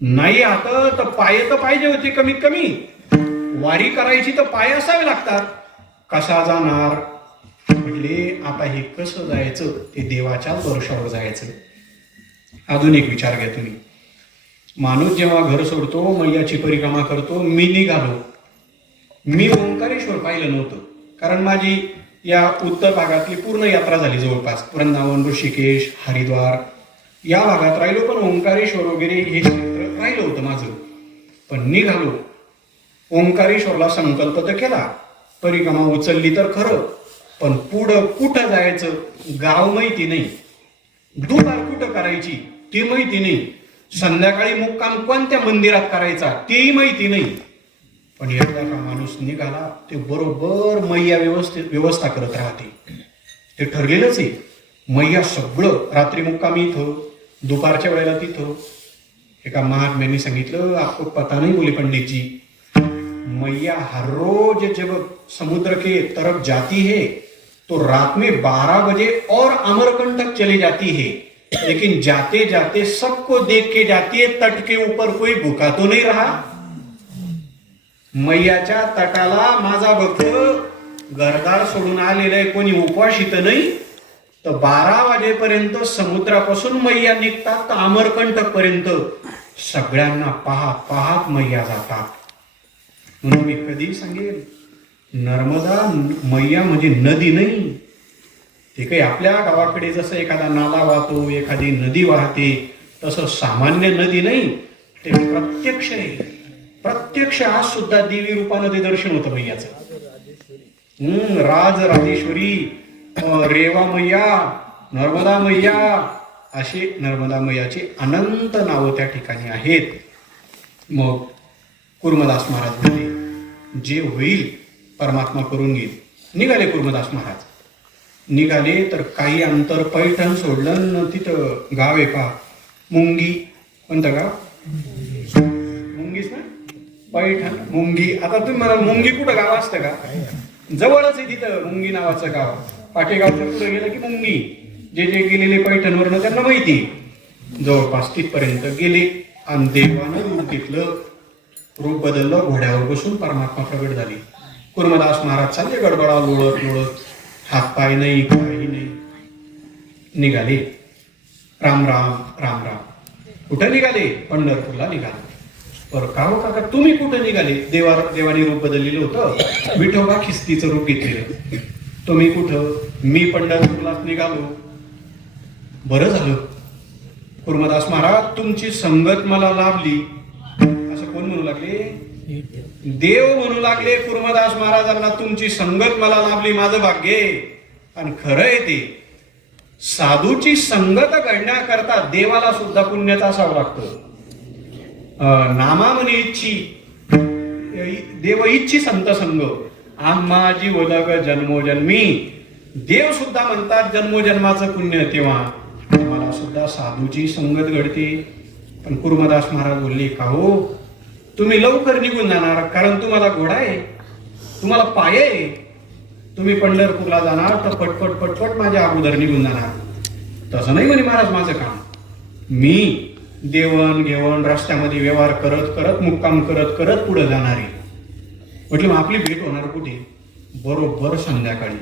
नाही आता तर पाय तर पाहिजे होते कमीत कमी. वारी करायची तर पाय असावे लागतात. कसा जाणार? म्हटले आता हे कसं जायचं? ते देवाच्या वर्षावर जायचं. अजून एक विचार घ्या तुम्ही. माणूस जेव्हा घर सोडतो, मैयाची परिक्रमा करतो, मी निघालो, मी ओंकारेश्वर पाहिलं नव्हतं, कारण माझी या उत्तर भागातली पूर्ण यात्रा झाली जवळपास. वृंदावन, ऋषिकेश, हरिद्वार या भागात राहिलो, पण ओंकारेश्वर वगैरे हे क्षेत्र राहिलं होतं माझं, पण निघालो. ओंकारेश्वरला संकल्प तर केला, परिक्रमा उचलली तर खरं, पण पुढं कुठं जायचं गाव माहिती नाही, दुपार कुठं करायची ती माहिती नाही, संध्याकाळी मुक्काम कोणत्या मंदिरात करायचा तेही माहिती नाही. पण एकदा का माणूस निघाला ते बरोबर मैया व्यवस्था करत राहते. ते ठरलेलंच आहे. मैया सगळं रात्री मुक्कामी इथं, दुपारच्या वेळेला तिथं. एका महात्म्यांनी सांगितलं, आपको पता नहीं बोले पंडित जी, मैया हर रोज जब समुद्र के तरफ जाती है तो रात में 12 बजे और अमरकंटक चली जाती है, लेकिन जाते जाते सबको देख के जाती है, तट के ऊपर कोई भूखा तो नहीं रहा. मैयाच्या तटाला माझा भक्त घरदार सोडून आलेला आहे, कोणी उपवासित नाही. तर 12 वाजेपर्यंत समुद्रापासून मैया निघतात तर अमरकंटक पर्यंत सगळ्यांना पाहत पाहत मैया जातात. म्हणून मी कधी सांगेल, नर्मदा मैया म्हणजे नदी नाही. ते काही आपल्या गावाकडे जसं एखादा नाला वाहतो, एखादी नदी वाहते, तसं सामान्य नदी नाही. ते प्रत्यक्ष आहे. प्रत्यक्ष आज सुद्धा देवी रूपानं ते दर्शन होतं मैयाचं. राज राजेश्वरी, रेवा मैया, नर्मदा मैया, असे नर्मदा मैयाचे अनंत नावं त्या ठिकाणी आहेत. मग कुर्मदास महाराज म्हणले, जे होईल परमात्मा करून घेईल. निघाले कुर्मदास महाराज. निघाले तर काही अंतर पैठण सोडलं, तिथं गाव आहे का मुंगी, कोणतं गाव, मुंगीच ना, पैठण मुंगी. आता तुम्ही मला मुंगी कुठं गाव असतं का, जवळच आहे तिथं मुंगी नावाचं गाव. पाटेगावच्या पुढे गेलं की मुंगी. जे जे गेलेले पैठणवरनं त्यांना माहिती. जवळपास तिथपर्यंत गेले आणि देवानं रूप घेतलं, रूप बदललं, घोड्यावर बसून परमात्मा प्रगट झाली. कुर्मदास महाराज चालले गडबडा लोळत लोळत, हातपाय नाही काही नाही. निघाले. राम राम राम राम. कुठं निघाले? पंढरपूरला निघाले. पर का हो काका तुम्ही कुठं निघाले? देवाने रूप बदललेलं होतं, विठोबा खिस्तीचं रूप घेतलेलं. तुम्ही कुठं? मी पंढरपूरलाच निघालो. बरं झालं कुर्मदास महाराज, तुमची संगत मला लाभली. असं कोण म्हणू लागले? देव म्हणू लागले कुर्मदास महाराजांना, तुमची संगत मला लाभली, माझं भाग्य आहे. आणि खरं आहे ते. साधूची संगत घडण्याकरता देवाला सुद्धा पुण्याचा असावं लागतं. नामा म्हणे इच्छी देव इच्छी संत संग, आम्हा जीवलग जन्मोजन्मी. देव सुद्धा म्हणतात जन्मोजन्माचं पुण्य तेव्हा मला सुद्धा साधूची संगत घडते. पण कुर्मदास महाराज बोलले, का हो तुम्ही लवकर निघून जाणार, कारण तुम्हाला घोडा आहे, तुम्हाला पाय आहे. तुम्ही पंढरपूरला जाणार तर पटपट पटपट माझ्या अगोदर निघून जाणार. तसं नाही म्हणे महाराज माझं काम. मी देवण घेवण रस्त्यामध्ये व्यवहार करत करत, मुक्काम करत करत पुढे जाणार आहे. म्हटलं मग आपली भेट होणार कुठे? बरोबर संध्याकाळी.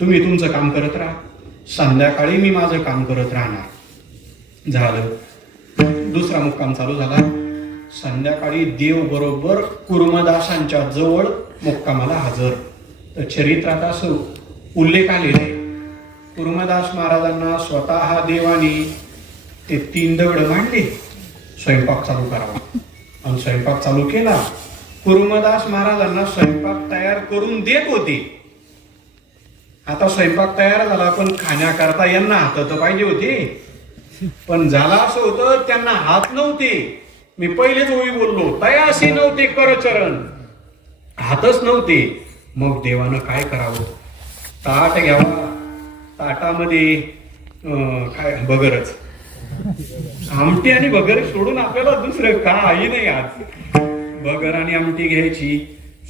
तुम्ही तुमचं काम करत राहा, संध्याकाळी मी माझं काम करत राहणार. झालं. दुसरा मुक्काम चालू झाला. संध्याकाळी देव बरोबर कुर्मदासांच्या जवळ मुक्कामाला हजर. तर चरित्रात असं उल्लेख आलेला आहे, कुर्मदास महाराजांना स्वतः देवाने ते 3 दगड मांडले, स्वयंपाक चालू करावा. आणि स्वयंपाक चालू केला. कुर्मदास महाराजांना स्वयंपाक तयार करून देत होते. आता स्वयंपाक तयार झाला, पण खाण्याकरता यांना हात तर पाहिजे होते. पण झाला असं होतं, त्यांना हात नव्हते. मी पहिलेच ओळी बोललो, तयासी नव्हते करचरण, हातच नव्हते. मग देवानं काय करावं? ताट घ्यावा, ताटामध्ये काय बगरच, आमटी आणि बगर सोडून आपल्याला दुसरं काही नाही. आज बगर आणि आमटी घ्यायची,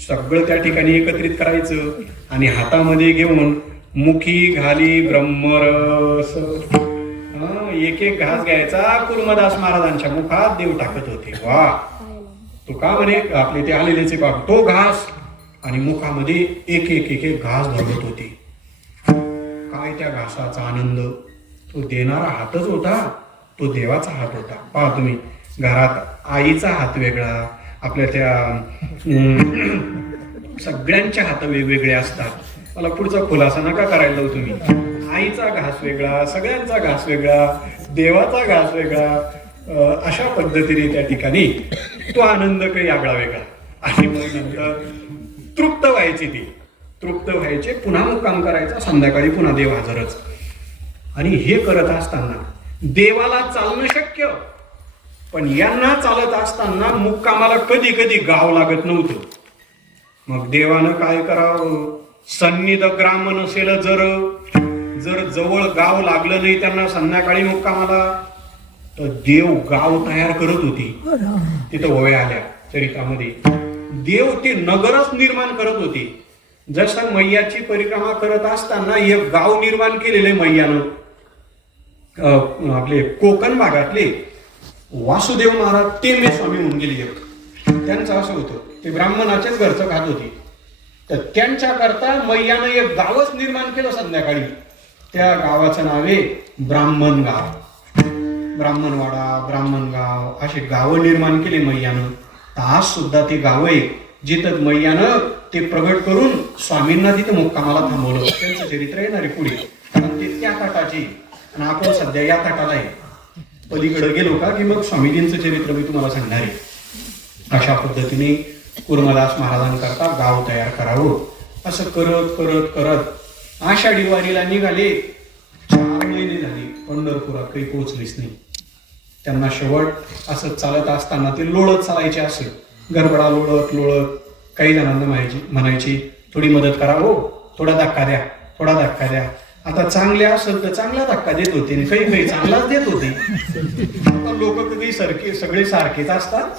सगळं त्या ठिकाणी एकत्रित करायचं आणि हातामध्ये घेऊन मुखी घाली ब्रह्मरस, एक एक घास घ्यायचा. कुर्मदास महाराजांच्या मुखात देव टाकत होते. वा, तो का म्हणे आपले ते आलेलेचे बाप, तो घास आणि मुखामध्ये एक एक एक एक घास भरवत होते. काय त्या घासाचा आनंद! तो देणारा हातच होता, तो देवाचा हात होता. पहा तुम्ही, घरात आईचा हात वेगळा, आपल्या त्या सगळ्यांचे हात वेगवेगळे असतात. मला पुढचा खुलासा नका करायला लावू तुम्ही. आईचा घास वेगळा, सगळ्यांचा घास वेगळा, देवाचा घास वेगळा. अशा पद्धतीने त्या ठिकाणी तो आनंद काही आगळा वेगळा. आणि मग नंतर तृप्त व्हायची ती, तृप्त व्हायचे, पुन्हा मुक्काम करायचा, संध्याकाळी पुन्हा देव हजरच. आणि हे करत असताना देवाला चालणं शक्य, पण यांना चालत असताना मुक्कामाला कधी कधी गाव लागत नव्हतं. मग देवानं काय करावं, सन्निध ग्राम नसेल, जर जवळ गाव लागलं नाही त्यांना संध्याकाळी मुक्कामाला, तर देव गाव तयार करत होती. तिथं ओव्या आल्या चरित्रामध्ये, देव ते नगरच निर्माण करत होते. जसं मैयाची परिक्रमा करत असताना एक गाव निर्माण केलेले मैयानं, आपले कोकण भागातले वासुदेव महाराज टेंबे स्वामी होऊन गेले. त्यांचं असं होतं, ते ब्राह्मणाच्याच घरचं खात होते, तर त्यांच्या करता मैयानं एक गावच निर्माण केलं संध्याकाळी. त्या गावाचं नाव आहे ब्राह्मण गाव, ब्राह्मणवाडा, ब्राह्मणगाव, असे गावं निर्माण केले मैयानं. आज सुद्धा ते गाव आहे जिथं मैयानं ते प्रगट करून स्वामींना तिथं मुक्कामाला थांबवलं. त्यांचं चरित्र येणार आहे पुढे, कारण ते त्या ताटाचे आणि आपण सध्या या ताटाला आहे. पलीकडे गेलो का की मग स्वामीजींचं चरित्र मी तुम्हाला सांगणार आहे. अशा पद्धतीने कुर्मदास महाराजांकरता गाव तयार करावं. असं करत करत करत आषाढी वारीला निघाले. 4 महिने झाले, पंढरपुरात काही पोहोचलीच नाही. त्यांना शेवट असं चालत असताना ते लोळत चालायचे. असे गडबडा लोळत लोळत काही जणांना म्हणायची थोडी मदत करा हो, थोडा धक्का द्या, थोडा धक्का द्या. आता चांगले असेल तर चांगला धक्का देत होते, काही काही चांगलाच देत होते. आता लोक कधी सगळे सारखेच असतात.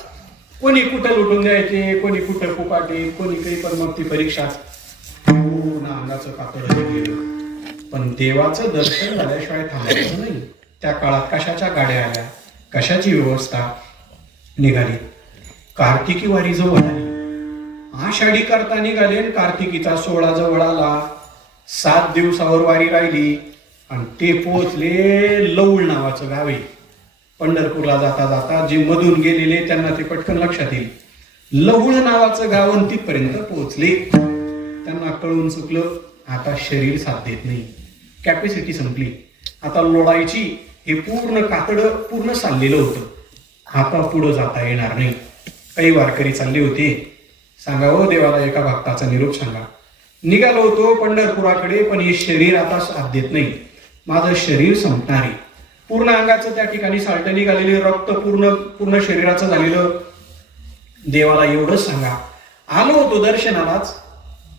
कोणी कुठं लुटून द्यायचे, कोणी कुठं फुकाटे, कोणी काही, पण मग ती परीक्षा पूर्ण अंगाचं कातड गेलं. पण देवाचं दर्शन झाल्याशिवाय थांबायचं नाही. त्या काळात कशाच्या गाड्या आल्या, कशाची व्यवस्था निघाली. कार्तिकी वारी जवळ आली, आषाढी करता निघाले, कार्तिकीचा 16 जवळ आला. 7 दिवसावर वारी राहिली आणि ते पोहोचले लवळ नावाचं गाव आहे. पंढरपूरला जाता जाता जे मधून गेलेले त्यांना ते पटकन लक्षात येईल. लवळ नावाचं गाव, आणि तिथपर्यंत पोहोचले. त्यांना कळून चुकलं, आता शरीर साथ देत नाही, कॅपॅसिटी संपली. आता लोळायची, हे पूर्ण कातडं पूर्ण चाललेलं होतं, आता पुढं जाता येणार नाही. काही वारकरी चालले होते. सांगा हो देवाला एका भक्ताचा निरोप सांगा. निघालो होतो पंढरपुराकडे, पण हे शरीर आता साथ देत नाही, माझं शरीर संपणार आहे. पूर्ण अंगाचं त्या ठिकाणी साल्ट निघालेले, रक्त पूर्ण शरीराचं झालेलं. देवाला एवढंच सांगा, आलो होतो दर्शनालाच,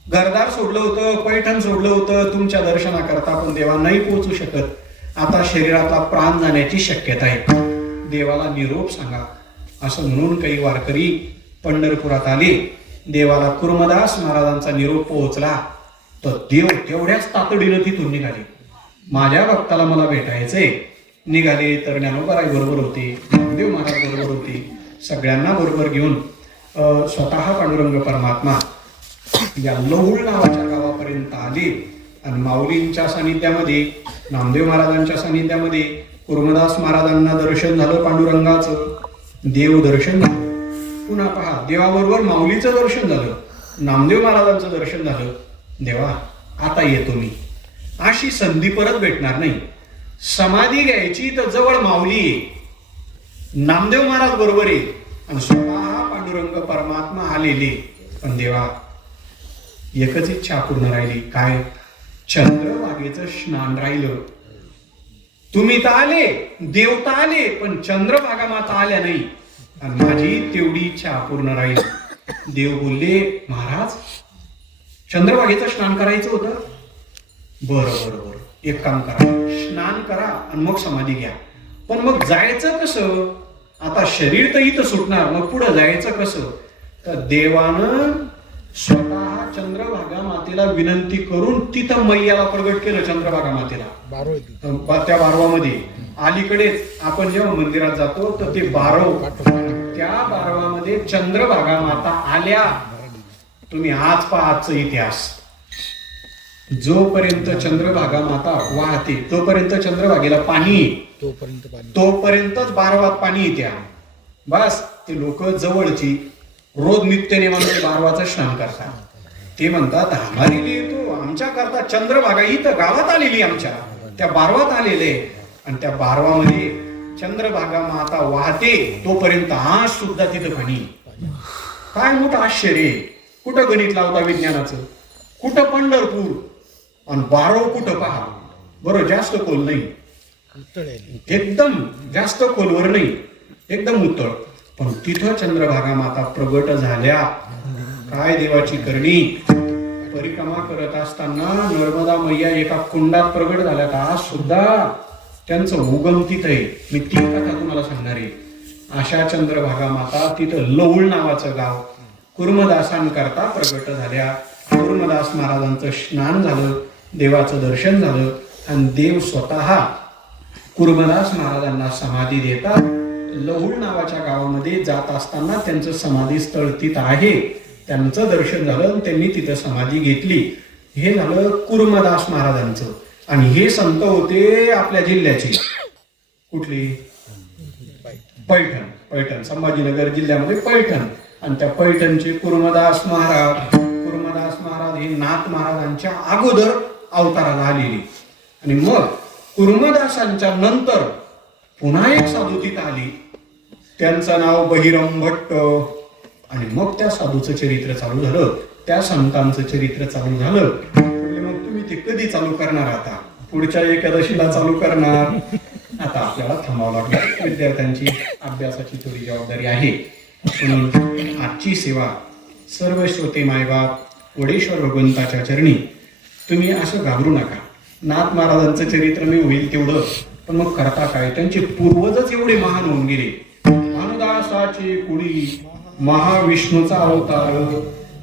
घरदार सोडलं होतं, पैठण सोडलं होतं तुमच्या दर्शनाकरता, पण देवा नाही पोहोचू शकत. आता शरीरातला प्राण जाण्याची शक्यता आहे, देवाला निरोप सांगा. असं म्हणून काही वारकरी पंढरपुरात आले. देवाला कुर्मदास महाराजांचा निरोप पोहोचला, तर देव तेवढ्याच तातडीनं तिथून निघाले. माझ्या भक्ताला मला भेटायचंय. निघाले तर ज्ञानोबाराय बरोबर होते, नामदेव महाराज बरोबर होते. सगळ्यांना बरोबर घेऊन स्वतः पांडुरंग परमात्मा या लहुळ नावाच्या गावापर्यंत आले. आणि माऊलींच्या सानिध्यामध्ये, नामदेव महाराजांच्या सानिध्यामध्ये कुर्मदास महाराजांना दर्शन झालं पांडुरंगाचं, देव दर्शन झालं. पुन्हा पहा, देवाबरोबर माऊलीचं दर्शन झालं, नामदेव महाराजांचं दर्शन झालं. देवा आता येतो मी, अशी संधी परत भेटणार नाही. समाधी घ्यायची तर जवळ माऊली आहे, नामदेव महाराज बरोबर आहे, आणि स्वतः पांडुरंग परमात्मा आलेले. पण देवा एकच इच्छा पूर्ण राहिली, काय? चंद्रभागेचं स्नान राहिलं. तुम्ही तर आले, देवता आले, पण चंद्रभागा माता आल्या नाही, आणि माझी तेवढी इच्छा पूर्ण राहील. देव बोलले, महाराज चंद्रभागेचं स्नान करायचं होतं. बरं, एक काम करा, स्नान करा आणि मग समाधी घ्या. पण मग जायचं कसं? आता शरीर तर इथं सुटणार, मग पुढं जायचं कसं? तर देवानं स्वतः चंद्रभागा मातेला विनंती करून तिथं मैयाला प्रगट केलं. चंद्रभागा मातेला त्या बारवामध्ये अलीकडेच आपण जेव्हा मंदिरात जातो तर ते बारव, त्या बारवामध्ये चंद्रभागा माता आल्या. तुम्ही आज पहा आजचा इतिहास. जोपर्यंत चंद्रभागा माता वाहते तोपर्यंत चंद्रभागेला पाणी, तोपर्यंतच बारवात पाणी येत्या. बस ते लोक जवळची रोज नित्यनेमाने बारवाचं स्नान करतात. ते म्हणतात हमारे लिए तो, आमच्या करता चंद्रभागा इथं गावात आलेली, आमच्या त्या बारवात आलेले. आणि त्या बारवामध्ये चंद्रभागा माता वाहते तोपर्यंत आज सुद्धा तिथं पाणी. काय मोठं आश्चर्य आहे. कुठं गणित लावता विज्ञानाचं, कुठं पंढरपूर आणि बारो कुठं पहा. बरं जास्त खोल नाही, एकदम जास्त खोलवर नाही, एकदम उत्तळ. पण तिथं चंद्रभागा माता प्रगट झाल्या. काय देवाची करणी. परिक्रमा करत असताना नर्मदा मैया एका कुंडात प्रगट झाल्या. आज सुद्धा त्यांचं उगम तिथं आहे. मी ती कथा तुम्हाला सांगणार आहे. अशा चंद्रभागा माता तिथं लवळ नावाचं गाव कुर्मदासांकरता प्रगट झाल्या. कुर्मदास महाराजांचं स्नान झालं, देवाचं दर्शन झालं आणि देव स्वतः कुर्मदास महाराजांना समाधी देतात. लहुळ नावाच्या गावामध्ये जात असताना त्यांचं समाधी स्थळ तिथं आहे. त्यांचं दर्शन झालं आणि त्यांनी तिथं समाधी घेतली. हे झालं कुर्मदास महाराजांचं. आणि हे संत होते आपल्या जिल्ह्याचे. कुठली? पैठण संभाजीनगर जिल्ह्यामध्ये पैठण. आणि त्या पैठणचे कुर्मदास महाराज हे नाथ महाराजांच्या अगोदर अवताराला आलेले. आणि मग कुर्मदासांच्या नंतर पुन्हा एक साधू तिथं आली. त्यांचं नाव बहिरम भट्ट. आणि मग त्या साधूचं चरित्र चालू झालं, त्या संतांचं चरित्र चालू झालं. मग तुम्ही ते कधी चालू करणार? आता पुढच्या एकादशीला चालू करणार. आता आपल्याला थांबावं लागलं. विद्यार्थ्यांची अभ्यासाची थोडी जबाबदारी आहे. म्हणून आजची सेवा सर्व श्रोते मायबाप वडेश्वर भगवंताच्या चरणी. तुम्ही असं घाबरू नका. नाथ महाराजांचं चरित्र मी होईल तेवढं, पण मग करता काय? त्यांचे पूर्वजच एवढे महान होऊन गेले. भानुदासाची कुडी महाविष्णूचा अवतार.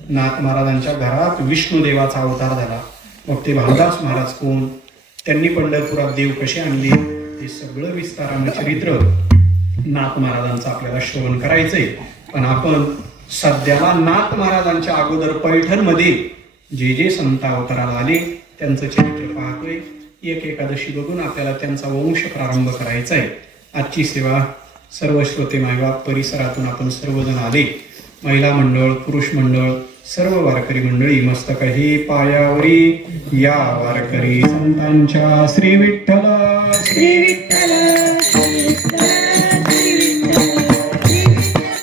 नाथ महाराजांच्या घरात विष्णुदेवाचा अवतार झाला. मग ते भानुदास महाराज कोण, त्यांनी पंढरपुरात देव कसे आणले, हे सगळं विस्तारानं चरित्र नाथ महाराजांचं आपल्याला श्रवण करायचंय. पण आपण सध्याला नाथ महाराजांच्या अगोदर पैठणमध्ये जे जे संत अवताराला आले त्यांचं चरित्र पाहतोय. एक एकादशी बघून आपल्याला त्यांचा वंश प्रारंभ करायचा आहे. आजची सेवा सर्व श्रोते मायबाप परिसरातून आपण सर्वजण आले. महिला मंडळ, पुरुष मंडळ, सर्व वारकरी मंडळी मस्तक हे पायावरी. या वारकरी संतांच्या श्री विठ्ठल श्री विठ्ठल